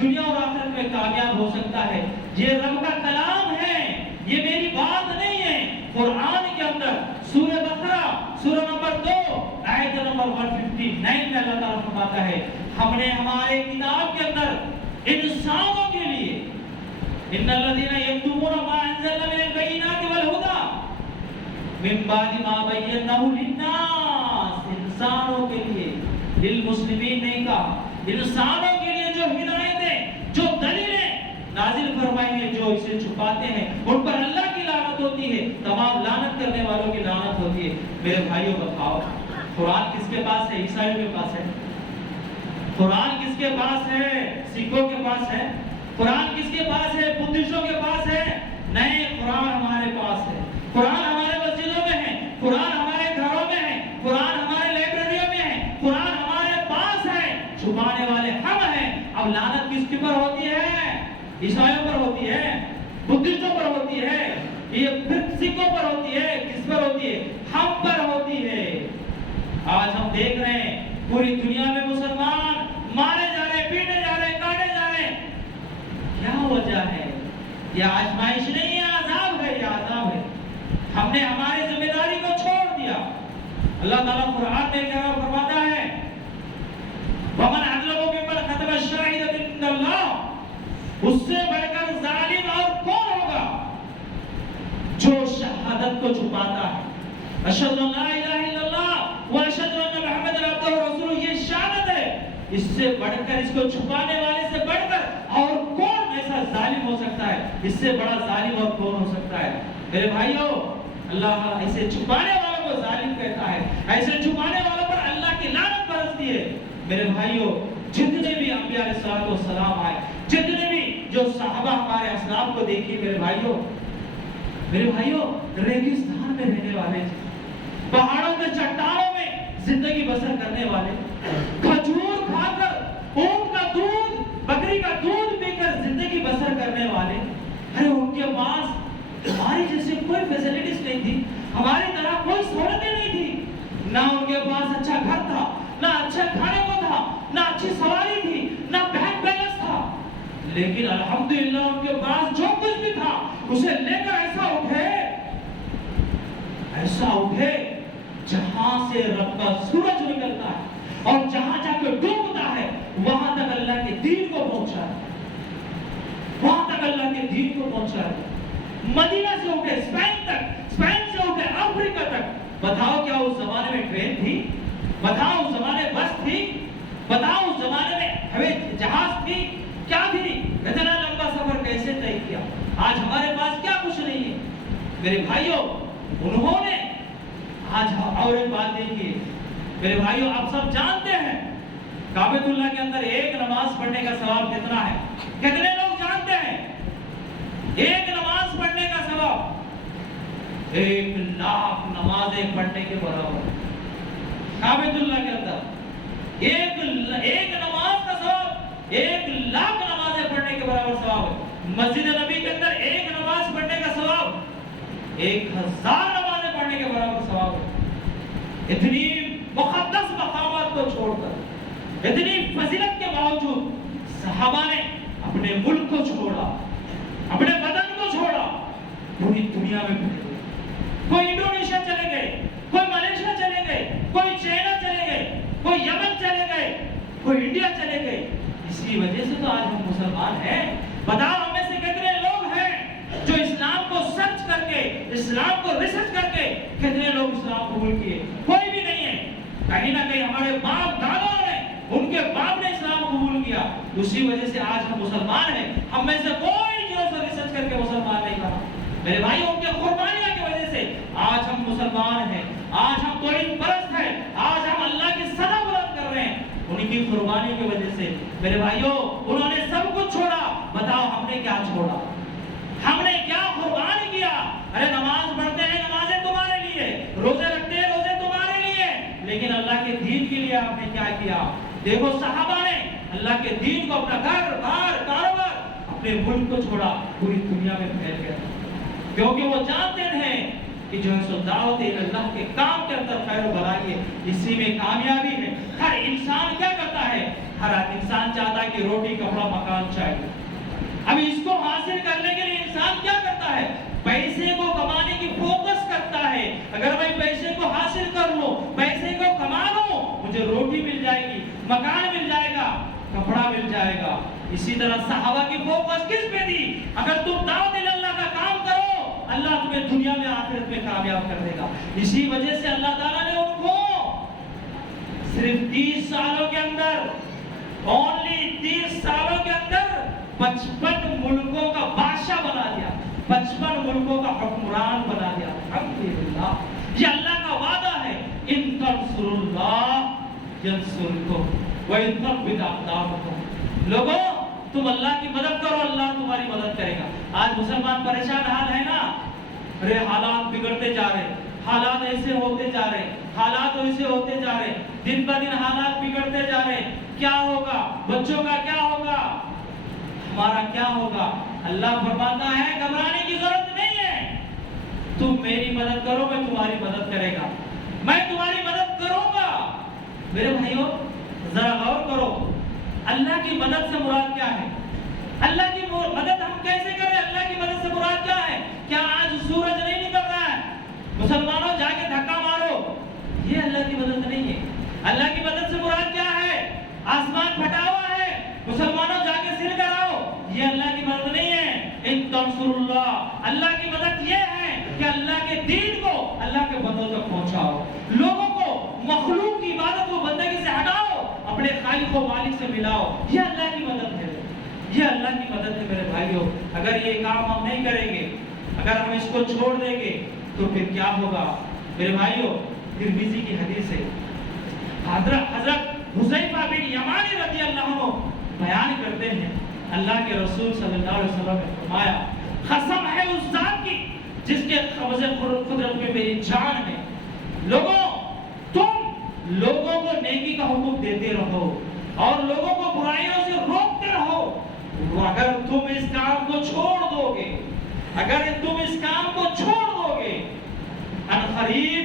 دنیا اور آخرت میں کامیاب ہو سکتا ہے؟ یہ رب کا کلام ہے، یہ میری بات نہیں ہے۔ قرآن کے اندر سورہ بقرہ سورہ نمبر 2 آیت نمبر 159 میں اللہ تعالیٰ فرماتا ہے ہم نے ہمارے کتاب کے اندر انسانوں کے لیے ان الذين يكتمون ما انزلنا من البينات والهدى من بعد ما بيناه للناس، انسانوں کے لیے، للمسلمین نہیں کہا، انسانوں کے لیے جو ہدایتیں، جو دلیلیں نازل فرمائی ہیں، جو اسے چھپاتے ہیں ان پر اللہ کی لعنت ہوتی ہے، تمام لعنت کرنے والوں کی لعنت ہوتی ہے۔ میرے بھائیوں بتاؤ قرآن کس کے پاس ہے؟ عیسائیوں کے پاس ہے۔ قرآن کس کے پاس ہے؟ سکھوں کے پاس ہے۔ قرآن کس کے پاس ہے؟ بدھسٹوں کے پاس ہے؟ نہیں، قرآن ہمارے پاس ہے۔ قرآن ہمارے مسجدوں میں ہے، قرآن ہمارے گھروں میں ہے، قرآن ہمارے لائبریریوں میں ہے، قرآن ہمارے پاس ہے۔ چھپانے والے ہم ہیں۔ اب لعنت کس کے پر ہوتی ہے؟ عیسائیوں پر ہوتی ہے، بدھسٹوں پر ہوتی ہے، یہ پھر سکھوں پر ہوتی ہے، کس پر ہوتی ہے؟ ہم پر ہوتی ہے۔ آج ہم دیکھ رہے ہیں پوری دنیا میں مسلمان مارے جا رہے ہیں، پیٹے جا رہے ہیں، کاٹے جا رہے ہیں۔ کیا وجہ ہے؟ یہ آزمائش نہیں ہے، عذاب ہے، یہ عذاب ہے۔ ہم نے ہماری ذمہ داری کو چھوڑ دیا۔ اللہ تعالیٰ قرآن میں کیا فرماتا ہے وَمَنْ أَظْلَمُ مِمَّنْ كَتَمَ الشَّهَادَةَ عِندَ اللَّهِ، اس سے بڑھ کر ظالم اور کون ہوگا جو شہادت کو چھپاتا ہے۔ اشہد ان لا الہ الا اللہ واشہد ان محمد عبدہ ورسولہ، یہ شہادت ہے۔ اس سے بڑھ کر، اس کو چھپانے والے سے بڑھ کر اور کون ایسا ظالم ہو سکتا ہے؟ اس سے بڑا ظالم اور کون ہو سکتا ہے؟ میرے بھائیوں، اللہ ایسے چھپانے والوں کو ظالم کہتا ہے، ایسے چھپانے والوں پر اللہ کی لعنت برستی ہے۔ میرے بھائیوں، جتنے بھی انبیاء علیہ السلام آئے، جتنے بھی جو صحابہ ہمارے اسلاف کو دیکھیے، میرے بھائیوں ریگستان میں رہنے والے تھے، پہاڑوں کے چٹانوں میں زندگی بسر کرنے والے، کھجور کھا کر، اونٹ کا دودھ، بکری کا دودھ پی کر زندگی بسر کرنے والے۔ ارے ان کے پاس ہماری جیسے کوئی فیسلٹیز نہیں تھی، ہماری طرح کوئی سہولتیں نہیں تھی، نہ ان کے پاس اچھا گھر تھا، نہ اچھے کھانے کو تھا، نہ اچھی سواری تھی، نہ بینک بیلنس تھا، لیکن الحمدللہ ان کے پاس جو کچھ بھی تھا اسے لے کر ایسا اٹھے جہاں سے رب کا سورج نکلتا ہے اور جہاں جا کے ڈوبتا ہے وہاں تک اللہ کے دین کو پہنچا ہے، وہاں تک اللہ کے دین کو پہنچا ہے۔ مدینہ سے اٹھے اسپین تک، اسپین سے اٹھے افریقہ تک۔ بتاؤ کیا اس زمانے میں ٹرین تھی؟ بتاؤ اس زمانے بس تھی؟ بتاؤ اس زمانے میں ہوائی جہاز تھی؟ کیا تھی؟ اتنا لمبا سفر کیسے طے کیا؟ آج ہمارے پاس کیا کچھ نہیں ہے۔ میرے بھائیوں، انہوں نے آج اور ایک بات دیکھیے میرے بھائیوں، آپ سب جانتے ہیں کعبۃ اللہ کے اندر ایک نماز پڑھنے کا ثواب کتنا ہے؟ کتنے لوگ جانتے ہیں؟ ایک نماز پڑھنے کا ثواب 1,00,000 نمازیں پڑھنے کے برابر۔ کعبۃ اللہ کے اندر ایک نماز کا ثواب 1,00,000 نمازیں پڑھنے کے برابر ثواب ہے۔ مسجد نبی کے اندر ایک نماز پڑھنے کا ثواب 1,000 نمازیں پڑھنے کے برابر ثواب ہے۔ اتنی مقدس مقامات کو چھوڑ کر، اتنی فضیلت کے باوجود صحابہ نے اپنے ملک کو چھوڑا، اپنے وطن کو چھوڑا، پوری دنیا میں پھیلے گئے۔ کوئی انڈونیشیا چلے گئے، کوئی ملیشیا چلے گئے، کوئی چائنا چلے گئے، کوئی یمن چلے گئے، کوئی انڈیا چلے گئے۔ اسی وجہ سے تو آج ہم مسلمان ہیں۔ بتاؤ ہم میں سے کتنے لوگ ہیں جو اسلام کو سرچ کر کے، اسلام کو ریسرچ کر کے کتنے لوگ اسلام قبول کیے؟ کوئی بھی نہیں ہے۔ کہیں نہ کہیں ہمارے باپ دادا نے، ان کے باپ نے اسلام قبول کیا، اسی وجہ سے آج ہم مسلمان ہیں۔ ہم میں سے کوئی جو ریسرچ کر کے مسلمان نہیں بنا۔ میرے بھائی، ان کے قربانیاں کی وجہ سے سے آج ہم مسلمان ہیں، آج ہم توحید پرست ہیں، آج ہم اللہ کی صدا بلند کر رہے ہیں، ان کی قربانی کی وجہ سے۔ میرے بھائیوں، انہوں نے سب کچھ چھوڑا، بتاؤ ہم نے کیا چھوڑا؟ ہم نے کیا قربانی کیا؟ ارے نماز پڑھتے ہیں، نمازیں تمہارے لیے، روزے رکھتے ہیں، روزے تمہارے لیے، لیکن اللہ کے دین کے لیے آپ نے کیا کیا؟ دیکھو صحابہ نے اللہ کے دین کو، اپنا گھر بار کاروبار، اپنے ملک کو چھوڑا، پوری دنیا میں پھیل گیا، کیونکہ وہ جانتے ہیں کہ جو ہے سو دعوت اللہ کے کام کے اندر خیر و بھلائی ہے، اسی میں کامیابی ہے۔ ہر انسان کیا کرتا ہے؟ ہر انسان چاہتا ہے کہ روٹی کپڑا مکان چاہیے۔ اب اس کو حاصل کرنے کے لیے انسان کیا کرتا ہے؟ پیسے کو کمانے کی فوکس کرتا ہے۔ اگر میں پیسے کو حاصل کر لوں، پیسے کو کما لوں، مجھے روٹی مل جائے گی، مکان مل جائے گا، کپڑا مل جائے گا۔ اسی طرح صحابہ کی فوکس کس پہ تھی؟ اگر تم دعوت اللہ کا کام کرو، اللہ تمہیں دنیا میں آخرت میں کامیاب کر دے گا۔ اسی وجہ سے اللہ تعالیٰ نے ان کو صرف 30 سالوں کے اندر، اونلی 30 سالوں کے اندر 55 ملکوں کا بادشاہ بنا دیا، 55 ملکوں کا حکمران بنا دیا۔ الحمدللہ، یہ اللہ کا وعدہ ہے، ان تنصر اللہ ینصرکم ویثبت اقدامکم۔ لوگوں، تم اللہ کی مدد کرو، اللہ تمہاری مدد کرے گا۔ آج مسلمان پریشان حال ہے نا، ارے حالات بگڑتے جا رہے، حالات ایسے ہوتے جا رہے، حالات ایسے ہوتے جا رہے، دن بہ دن حالات بگڑتے جا رہے۔ کیا ہوگا؟ بچوں کا کیا ہوگا؟ ہمارا کیا ہوگا؟ اللہ فرماتا ہے گھبرانے کی ضرورت نہیں ہے، تم میری مدد کرو، میں تمہاری مدد کرے گا، میں تمہاری مدد کروں گا۔ میرے بھائیوں ذرا غور کرو، اللہ کی مدد سے مراد کیا ہے؟ اللہ کی مدد ہم کیسے کریں؟ اللہ کی مدد سے مراد کیا ہے؟ کیا آج سورج نہیں نکل رہا ہے، مسلمانوں جا کے دھکا مارو، یہ اللہ کی مدد نہیں ہے۔ اللہ کی مدد سے مراد کیا ہے؟ آسمان پھٹا ہوا ہے، مسلمانوں جا کے سر کراؤ، یہ اللہ کی مدد نہیں ہے۔ ان تنصر اللہ، اللہ کی مدد یہ ہے کہ اللہ کے دین کو اللہ کے بندوں تک پہنچاؤ، لوگوں کو مخلوق کی عبادت و بندگی سے ہٹاؤ، اپنے خالق و مالک سے ملاؤ، یہ اللہ کی مدد ہے، یہ اللہ کی مدد ہے۔ میرے بھائیوں، اگر یہ کام ہم نہیں کریں گے، اگر ہم اس کو چھوڑ دیں گے تو پھر کیا ہوگا؟ میرے بھائیوں، ترمذی کی حدیث ہے، حضرت حذیفہ بن یمان رضی اللہ عنہ بیان کرتے ہیں، اللہ کے رسول صلی اللہ علیہ وسلم نے فرمایا، قسم ہے اس ذات کی جس کے قبض قدرت میں میری جان ہے، لوگوں تم لوگوں کو نیکی کا حکم دیتے رہو اور لوگوں کو برائیوں سے روکتے رہو، اگر تم اس کام کو چھوڑ دو گے، اگر تم اس کام کو چھوڑ دو گے، عنقریب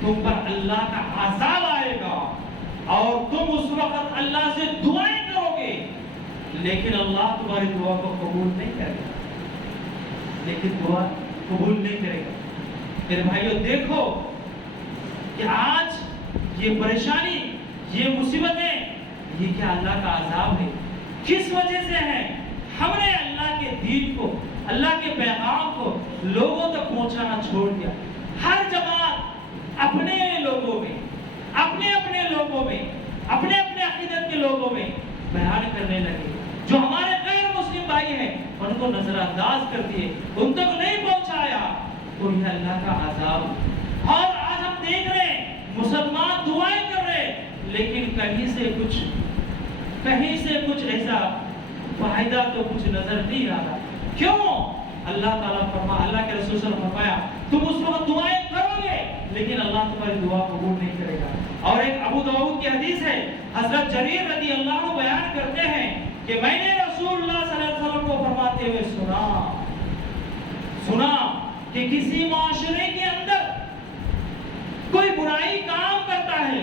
تم پر اللہ کا عذاب آئے گا اور تم اس وقت اللہ سے دعائیں کرو گے، لیکن اللہ تمہاری دعا کو قبول نہیں کرے گا، لیکن دعا قبول نہیں کرے گا۔ میرے بھائیو دیکھو کہ آج یہ پریشانی، یہ مصیبتیں، یہ کیا اللہ کا عذاب ہے؟ کس وجہ سے ہے؟ ہم نے اللہ کے دین کو، اللہ کے پیغام کو لوگوں تک پہنچانا چھوڑ دیا۔ ہر جماعت اپنے لوگوں میں، اپنے اپنے لوگوں میں، اپنے اپنے عقیدت کے لوگوں میں بیان کرنے لگے، جو ہمارے غیر مسلم بھائی ہیں ان کو نظر انداز کر دیے، ان تک نہیں پہنچایا، تو یہ اللہ کا عذاب۔ اور آج ہم دیکھ رہے ہیں مسلمان دعائیں کر رہے، لیکن کہیں سے کچھ ایسا فائدہ تو کچھ نظر نہیں آ رہا۔ کیوں؟ اللہ تعالیٰ اللہ کے رسول صلی اللہ علیہ وسلم نے فرمایا تم اس وقت دعائیں کرو گے لیکن اللہ تمہاری دعا قبول نہیں کرے گا۔ اور ایک ابو داؤد کی حدیث ہے، حضرت جریر رضی اللہ عنہ بیان کرتے ہیں کہ میں نے رسول اللہ صلی اللہ علیہ وسلم کو فرماتے ہوئے سنا کہ کسی معاشرے کے اندر کوئی برائی کام کرتا ہے،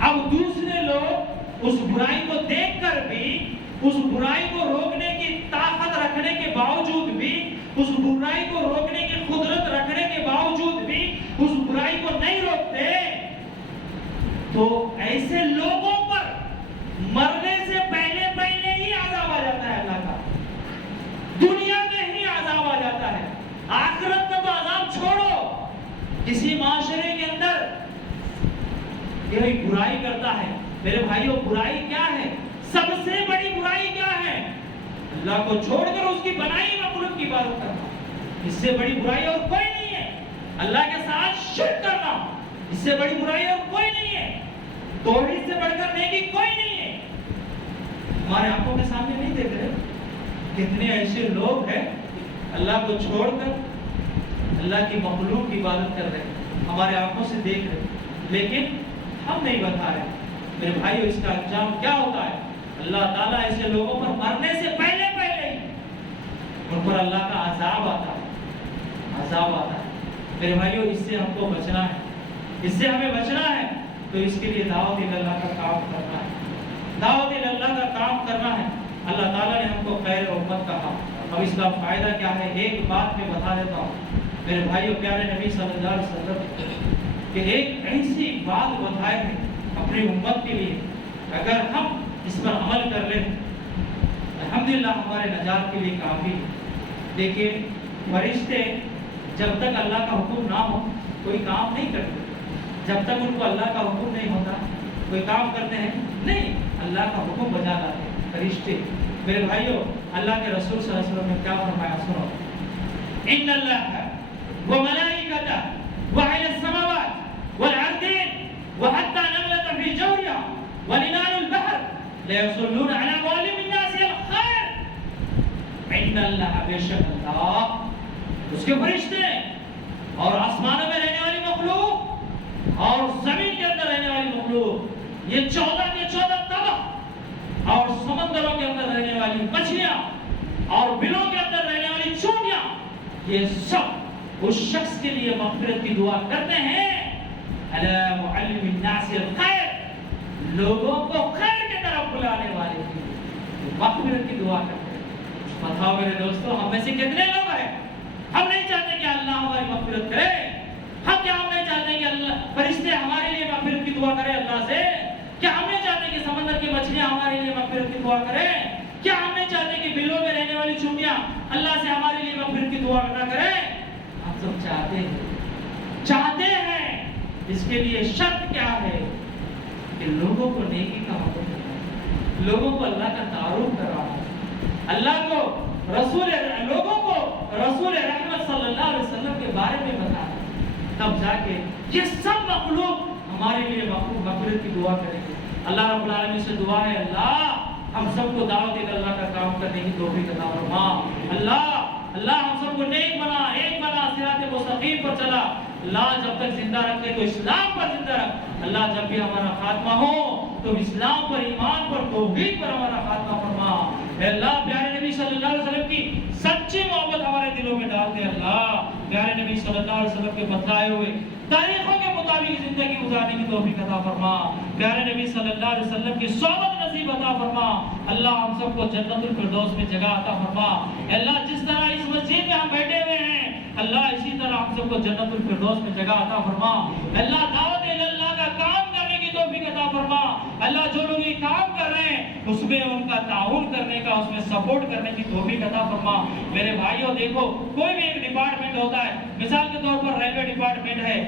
اب دوسرے لوگ اس برائی کو دیکھ کر بھی، اس برائی کو روکنے کی طاقت رکھنے کے باوجود بھی، اس برائی کو روکنے کی قدرت رکھنے کے باوجود بھی اس برائی کو نہیں روکتے، تو ایسے لوگوں پر مرنے سے پہلے ہی عذاب آ جاتا ہے اللہ کا، دنیا میں ہی عذاب آ جاتا ہے۔ آخرت کا تو عذاب چھوڑو، کسی معاشرے کے اندر یہ برائی کرتا ہے، میرے بھائیوں برائی کیا ہے؟ سب سے بڑی برائی کیا ہے؟ اللہ کو چھوڑ کر اس کی بنائی مخلوق کی عبادت کرنا۔ اس سے بڑی برائی اور کوئی نہیں ہے. اللہ کے ساتھ شرک کرنا اس سے بڑی برائی اور کوئی نہیں ہے. توحید سے بڑھ کر نیکی کوئی نہیں ہے. ہمارے آنکھوں کے سامنے نہیں دیکھ رہے کتنے ایسے لوگ ہیں اللہ کو چھوڑ کر اللہ کی مخلوق کی عبادت کر رہے ہیں, ہمارے آنکھوں سے دیکھ رہے, لیکن ہم نہیں بتا رہے. میرے بھائیو, اس کا انجام کیا ہوتا ہے؟ اللہ تعالیٰ ایسے لوگوں پر مرنے سے پہلے ہی ان پر اللہ کا عذاب آتا ہے, عذاب آتا ہے. میرے بھائیو, اس سے ہم کو بچنا ہے, اس سے ہمیں بچنا ہے. تو اس کے لیے دعوت اللہ کا کام کرنا ہے, دعوت اللہ کا کام کرنا ہے. اللہ تعالیٰ نے ہم کو خیر امت کہا. اب اس کا فائدہ کیا ہے؟ ایک بات میں بتا دیتا ہوں میرے بھائیو. پیارے نبی صلی اللہ علیہ وسلم کہ ایک ایسی بات بتائے ہیں اپنی امت کے لیے, اگر ہم اس پر عمل کر لیں الحمدللہ ہمارے نجات کے لیے کافی ہے. لیکن فرشتے جب تک اللہ کا حکم نہ ہو کوئی کام نہیں کرتے. جب تک ان کو اللہ کا حکم نہیں ہوتا کوئی کام کرتے ہیں نہیں, اللہ کا حکم بجا لاتے ہیں فرشتے. میرے بھائیو, اللہ کے رسول صلی اللہ علیہ وسلم نے کیا فرمایا سنو. ان اللہ وملائکتہ وعلی السماوات والارضین وحتی نملۃ فی جوریا ولنال البحر لیصلون علی معلم الناس الخیر. ان اللہ, بے شک اللہ, اس کے فرشتے اور آسمانوں میں رہنے والی مخلوق اور زمین کے اندر رہنے والی مخلوق, یہ 14 کے 14 طبق, اور سمندروں کے اندر رہنے والی مچھلیاں اور بلوں کے اندر رہنے والی چونٹیاں, یہ سب اس شخص کے لیے مغفرت کی دعا کرتے ہیں. الی معلم الناس الخیر, لوگوں کو خیر کی طرف بلانے والے کے لیے مغفرت کی دعا کرتے ہیں. بتاؤ میرے دوستو, ہم میں سے کتنے لوگ ہیں ہم نہیں چاہتے کہ اللہ ہماری مغفرت کرے؟ ہم نہیں چاہتے کہ اللہ فرشتے ہمارے لیے مغفرت کی دعا کرے اللہ سے؟ کیا ہم نہیں چاہتے کہ سمندر کی مچھلیاں ہمارے لیے مغفرت کی دعا کرے؟ کیا ہم نہیں چاہتے کہ بلوں میں رہنے والی چونٹیاں اللہ سے ہمارے لیے مغفرت کی دعا نہ کرے؟ ہم سب چاہتے ہیں. اس کے لیے شرط کیا ہے کہ لوگوں کو نیکی کا حکم کرنا, لوگوں کو اللہ کا تعارف کروانا, اللہ کو لوگوں کو رسول رحمت صلی اللہ علیہ وسلم کے بارے میں بتانا. تب جا کے یہ سب مخلوق ہمارے لیے مغفرت کی دعا کریں گے. اللہ رب العالمین سے دعا ہے, اللہ ہم سب کو دعوت اللہ کا کام کرنے کی توفیق عطا فرما. اللہ ہم سب کو نیک بنا, ایک بنا, صراط مستقیم پر چلا. اللہ جب تک زندہ رکھے تو اسلام پر زندہ رکھ. اللہ جب بھی ہمارا خاتمہ ہو تو اسلام پر, ایمان پر, توحید پر ہمارا خاتمہ فرما. اے اللہ, پیارے نبی صلی اللہ علیہ وسلم کی سچی محبت ہمارے دلوں میں ڈال دے. اللہ پیارے نبی صلی اللہ علیہ وسلم کے بتلائے ہوئے تاریخوں کے مطابق زندگی گزارنے کی توفیق عطا فرما. پیارے نبی صلی اللہ علیہ وسلم کی صحبت نصیب عطا فرما. اللہ ہم سب کو جنت الفردوس میں جگہ عطا فرما. اللہ جس طرح اس مسجد میں ہم بیٹھے ہوئے ہیں, اللہ اسی طرح ہم سب کو جنت الفردوس میں جگہ عطا فرما. اللہ دعوت اللہ کا کام کرنے کی توفیق عطا فرما. اللہ جو لوگ یہ کام کر رہے ہیں اس میں ان کا تعاون کرنے کا, اس میں سپورٹ کرنے کی توفیق عطا فرما. میرے بھائیوں دیکھو, کوئی بھی ایک ڈپارٹمنٹ ہوتا ہے, مثال کے طور پر ریلوے ڈپارٹمنٹ ہے,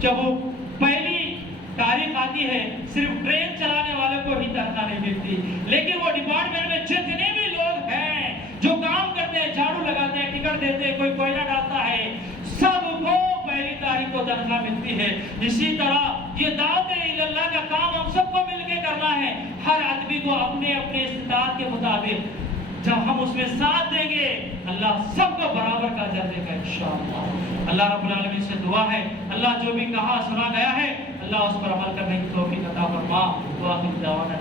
جب وہ پہلی تاریخ آتی ہے صرف ٹرین چلانے والے کو ہی تنخواہ نہیں ملتی, لیکن وہ ڈپارٹمنٹ میں جتنے بھی لوگ ہیں جو کام کرتے ہیں, جھاڑو لگاتے ہیں, ٹکٹ دیتے ہیں, کوئی کوئلہ ڈالتا ہے, سب کو پہلی تاریخ کو تنخواہ ملتی ہے. اسی طرح یہ دعوت اللہ کا کام ہم سب کو مل کے کرنا ہے. ہر آدمی کو اپنے اپنے استطاعت کے مطابق جب ہم اس میں ساتھ دیں گے اللہ سب کو برابر کا اجر دے گا انشاءاللہ. اللہ رب العالمین سے دعا ہے, اللہ جو بھی کہا سنا گیا ہے اللہ اس پر عمل کرنے کی توفیق عطا فرما. وآخر دعوانا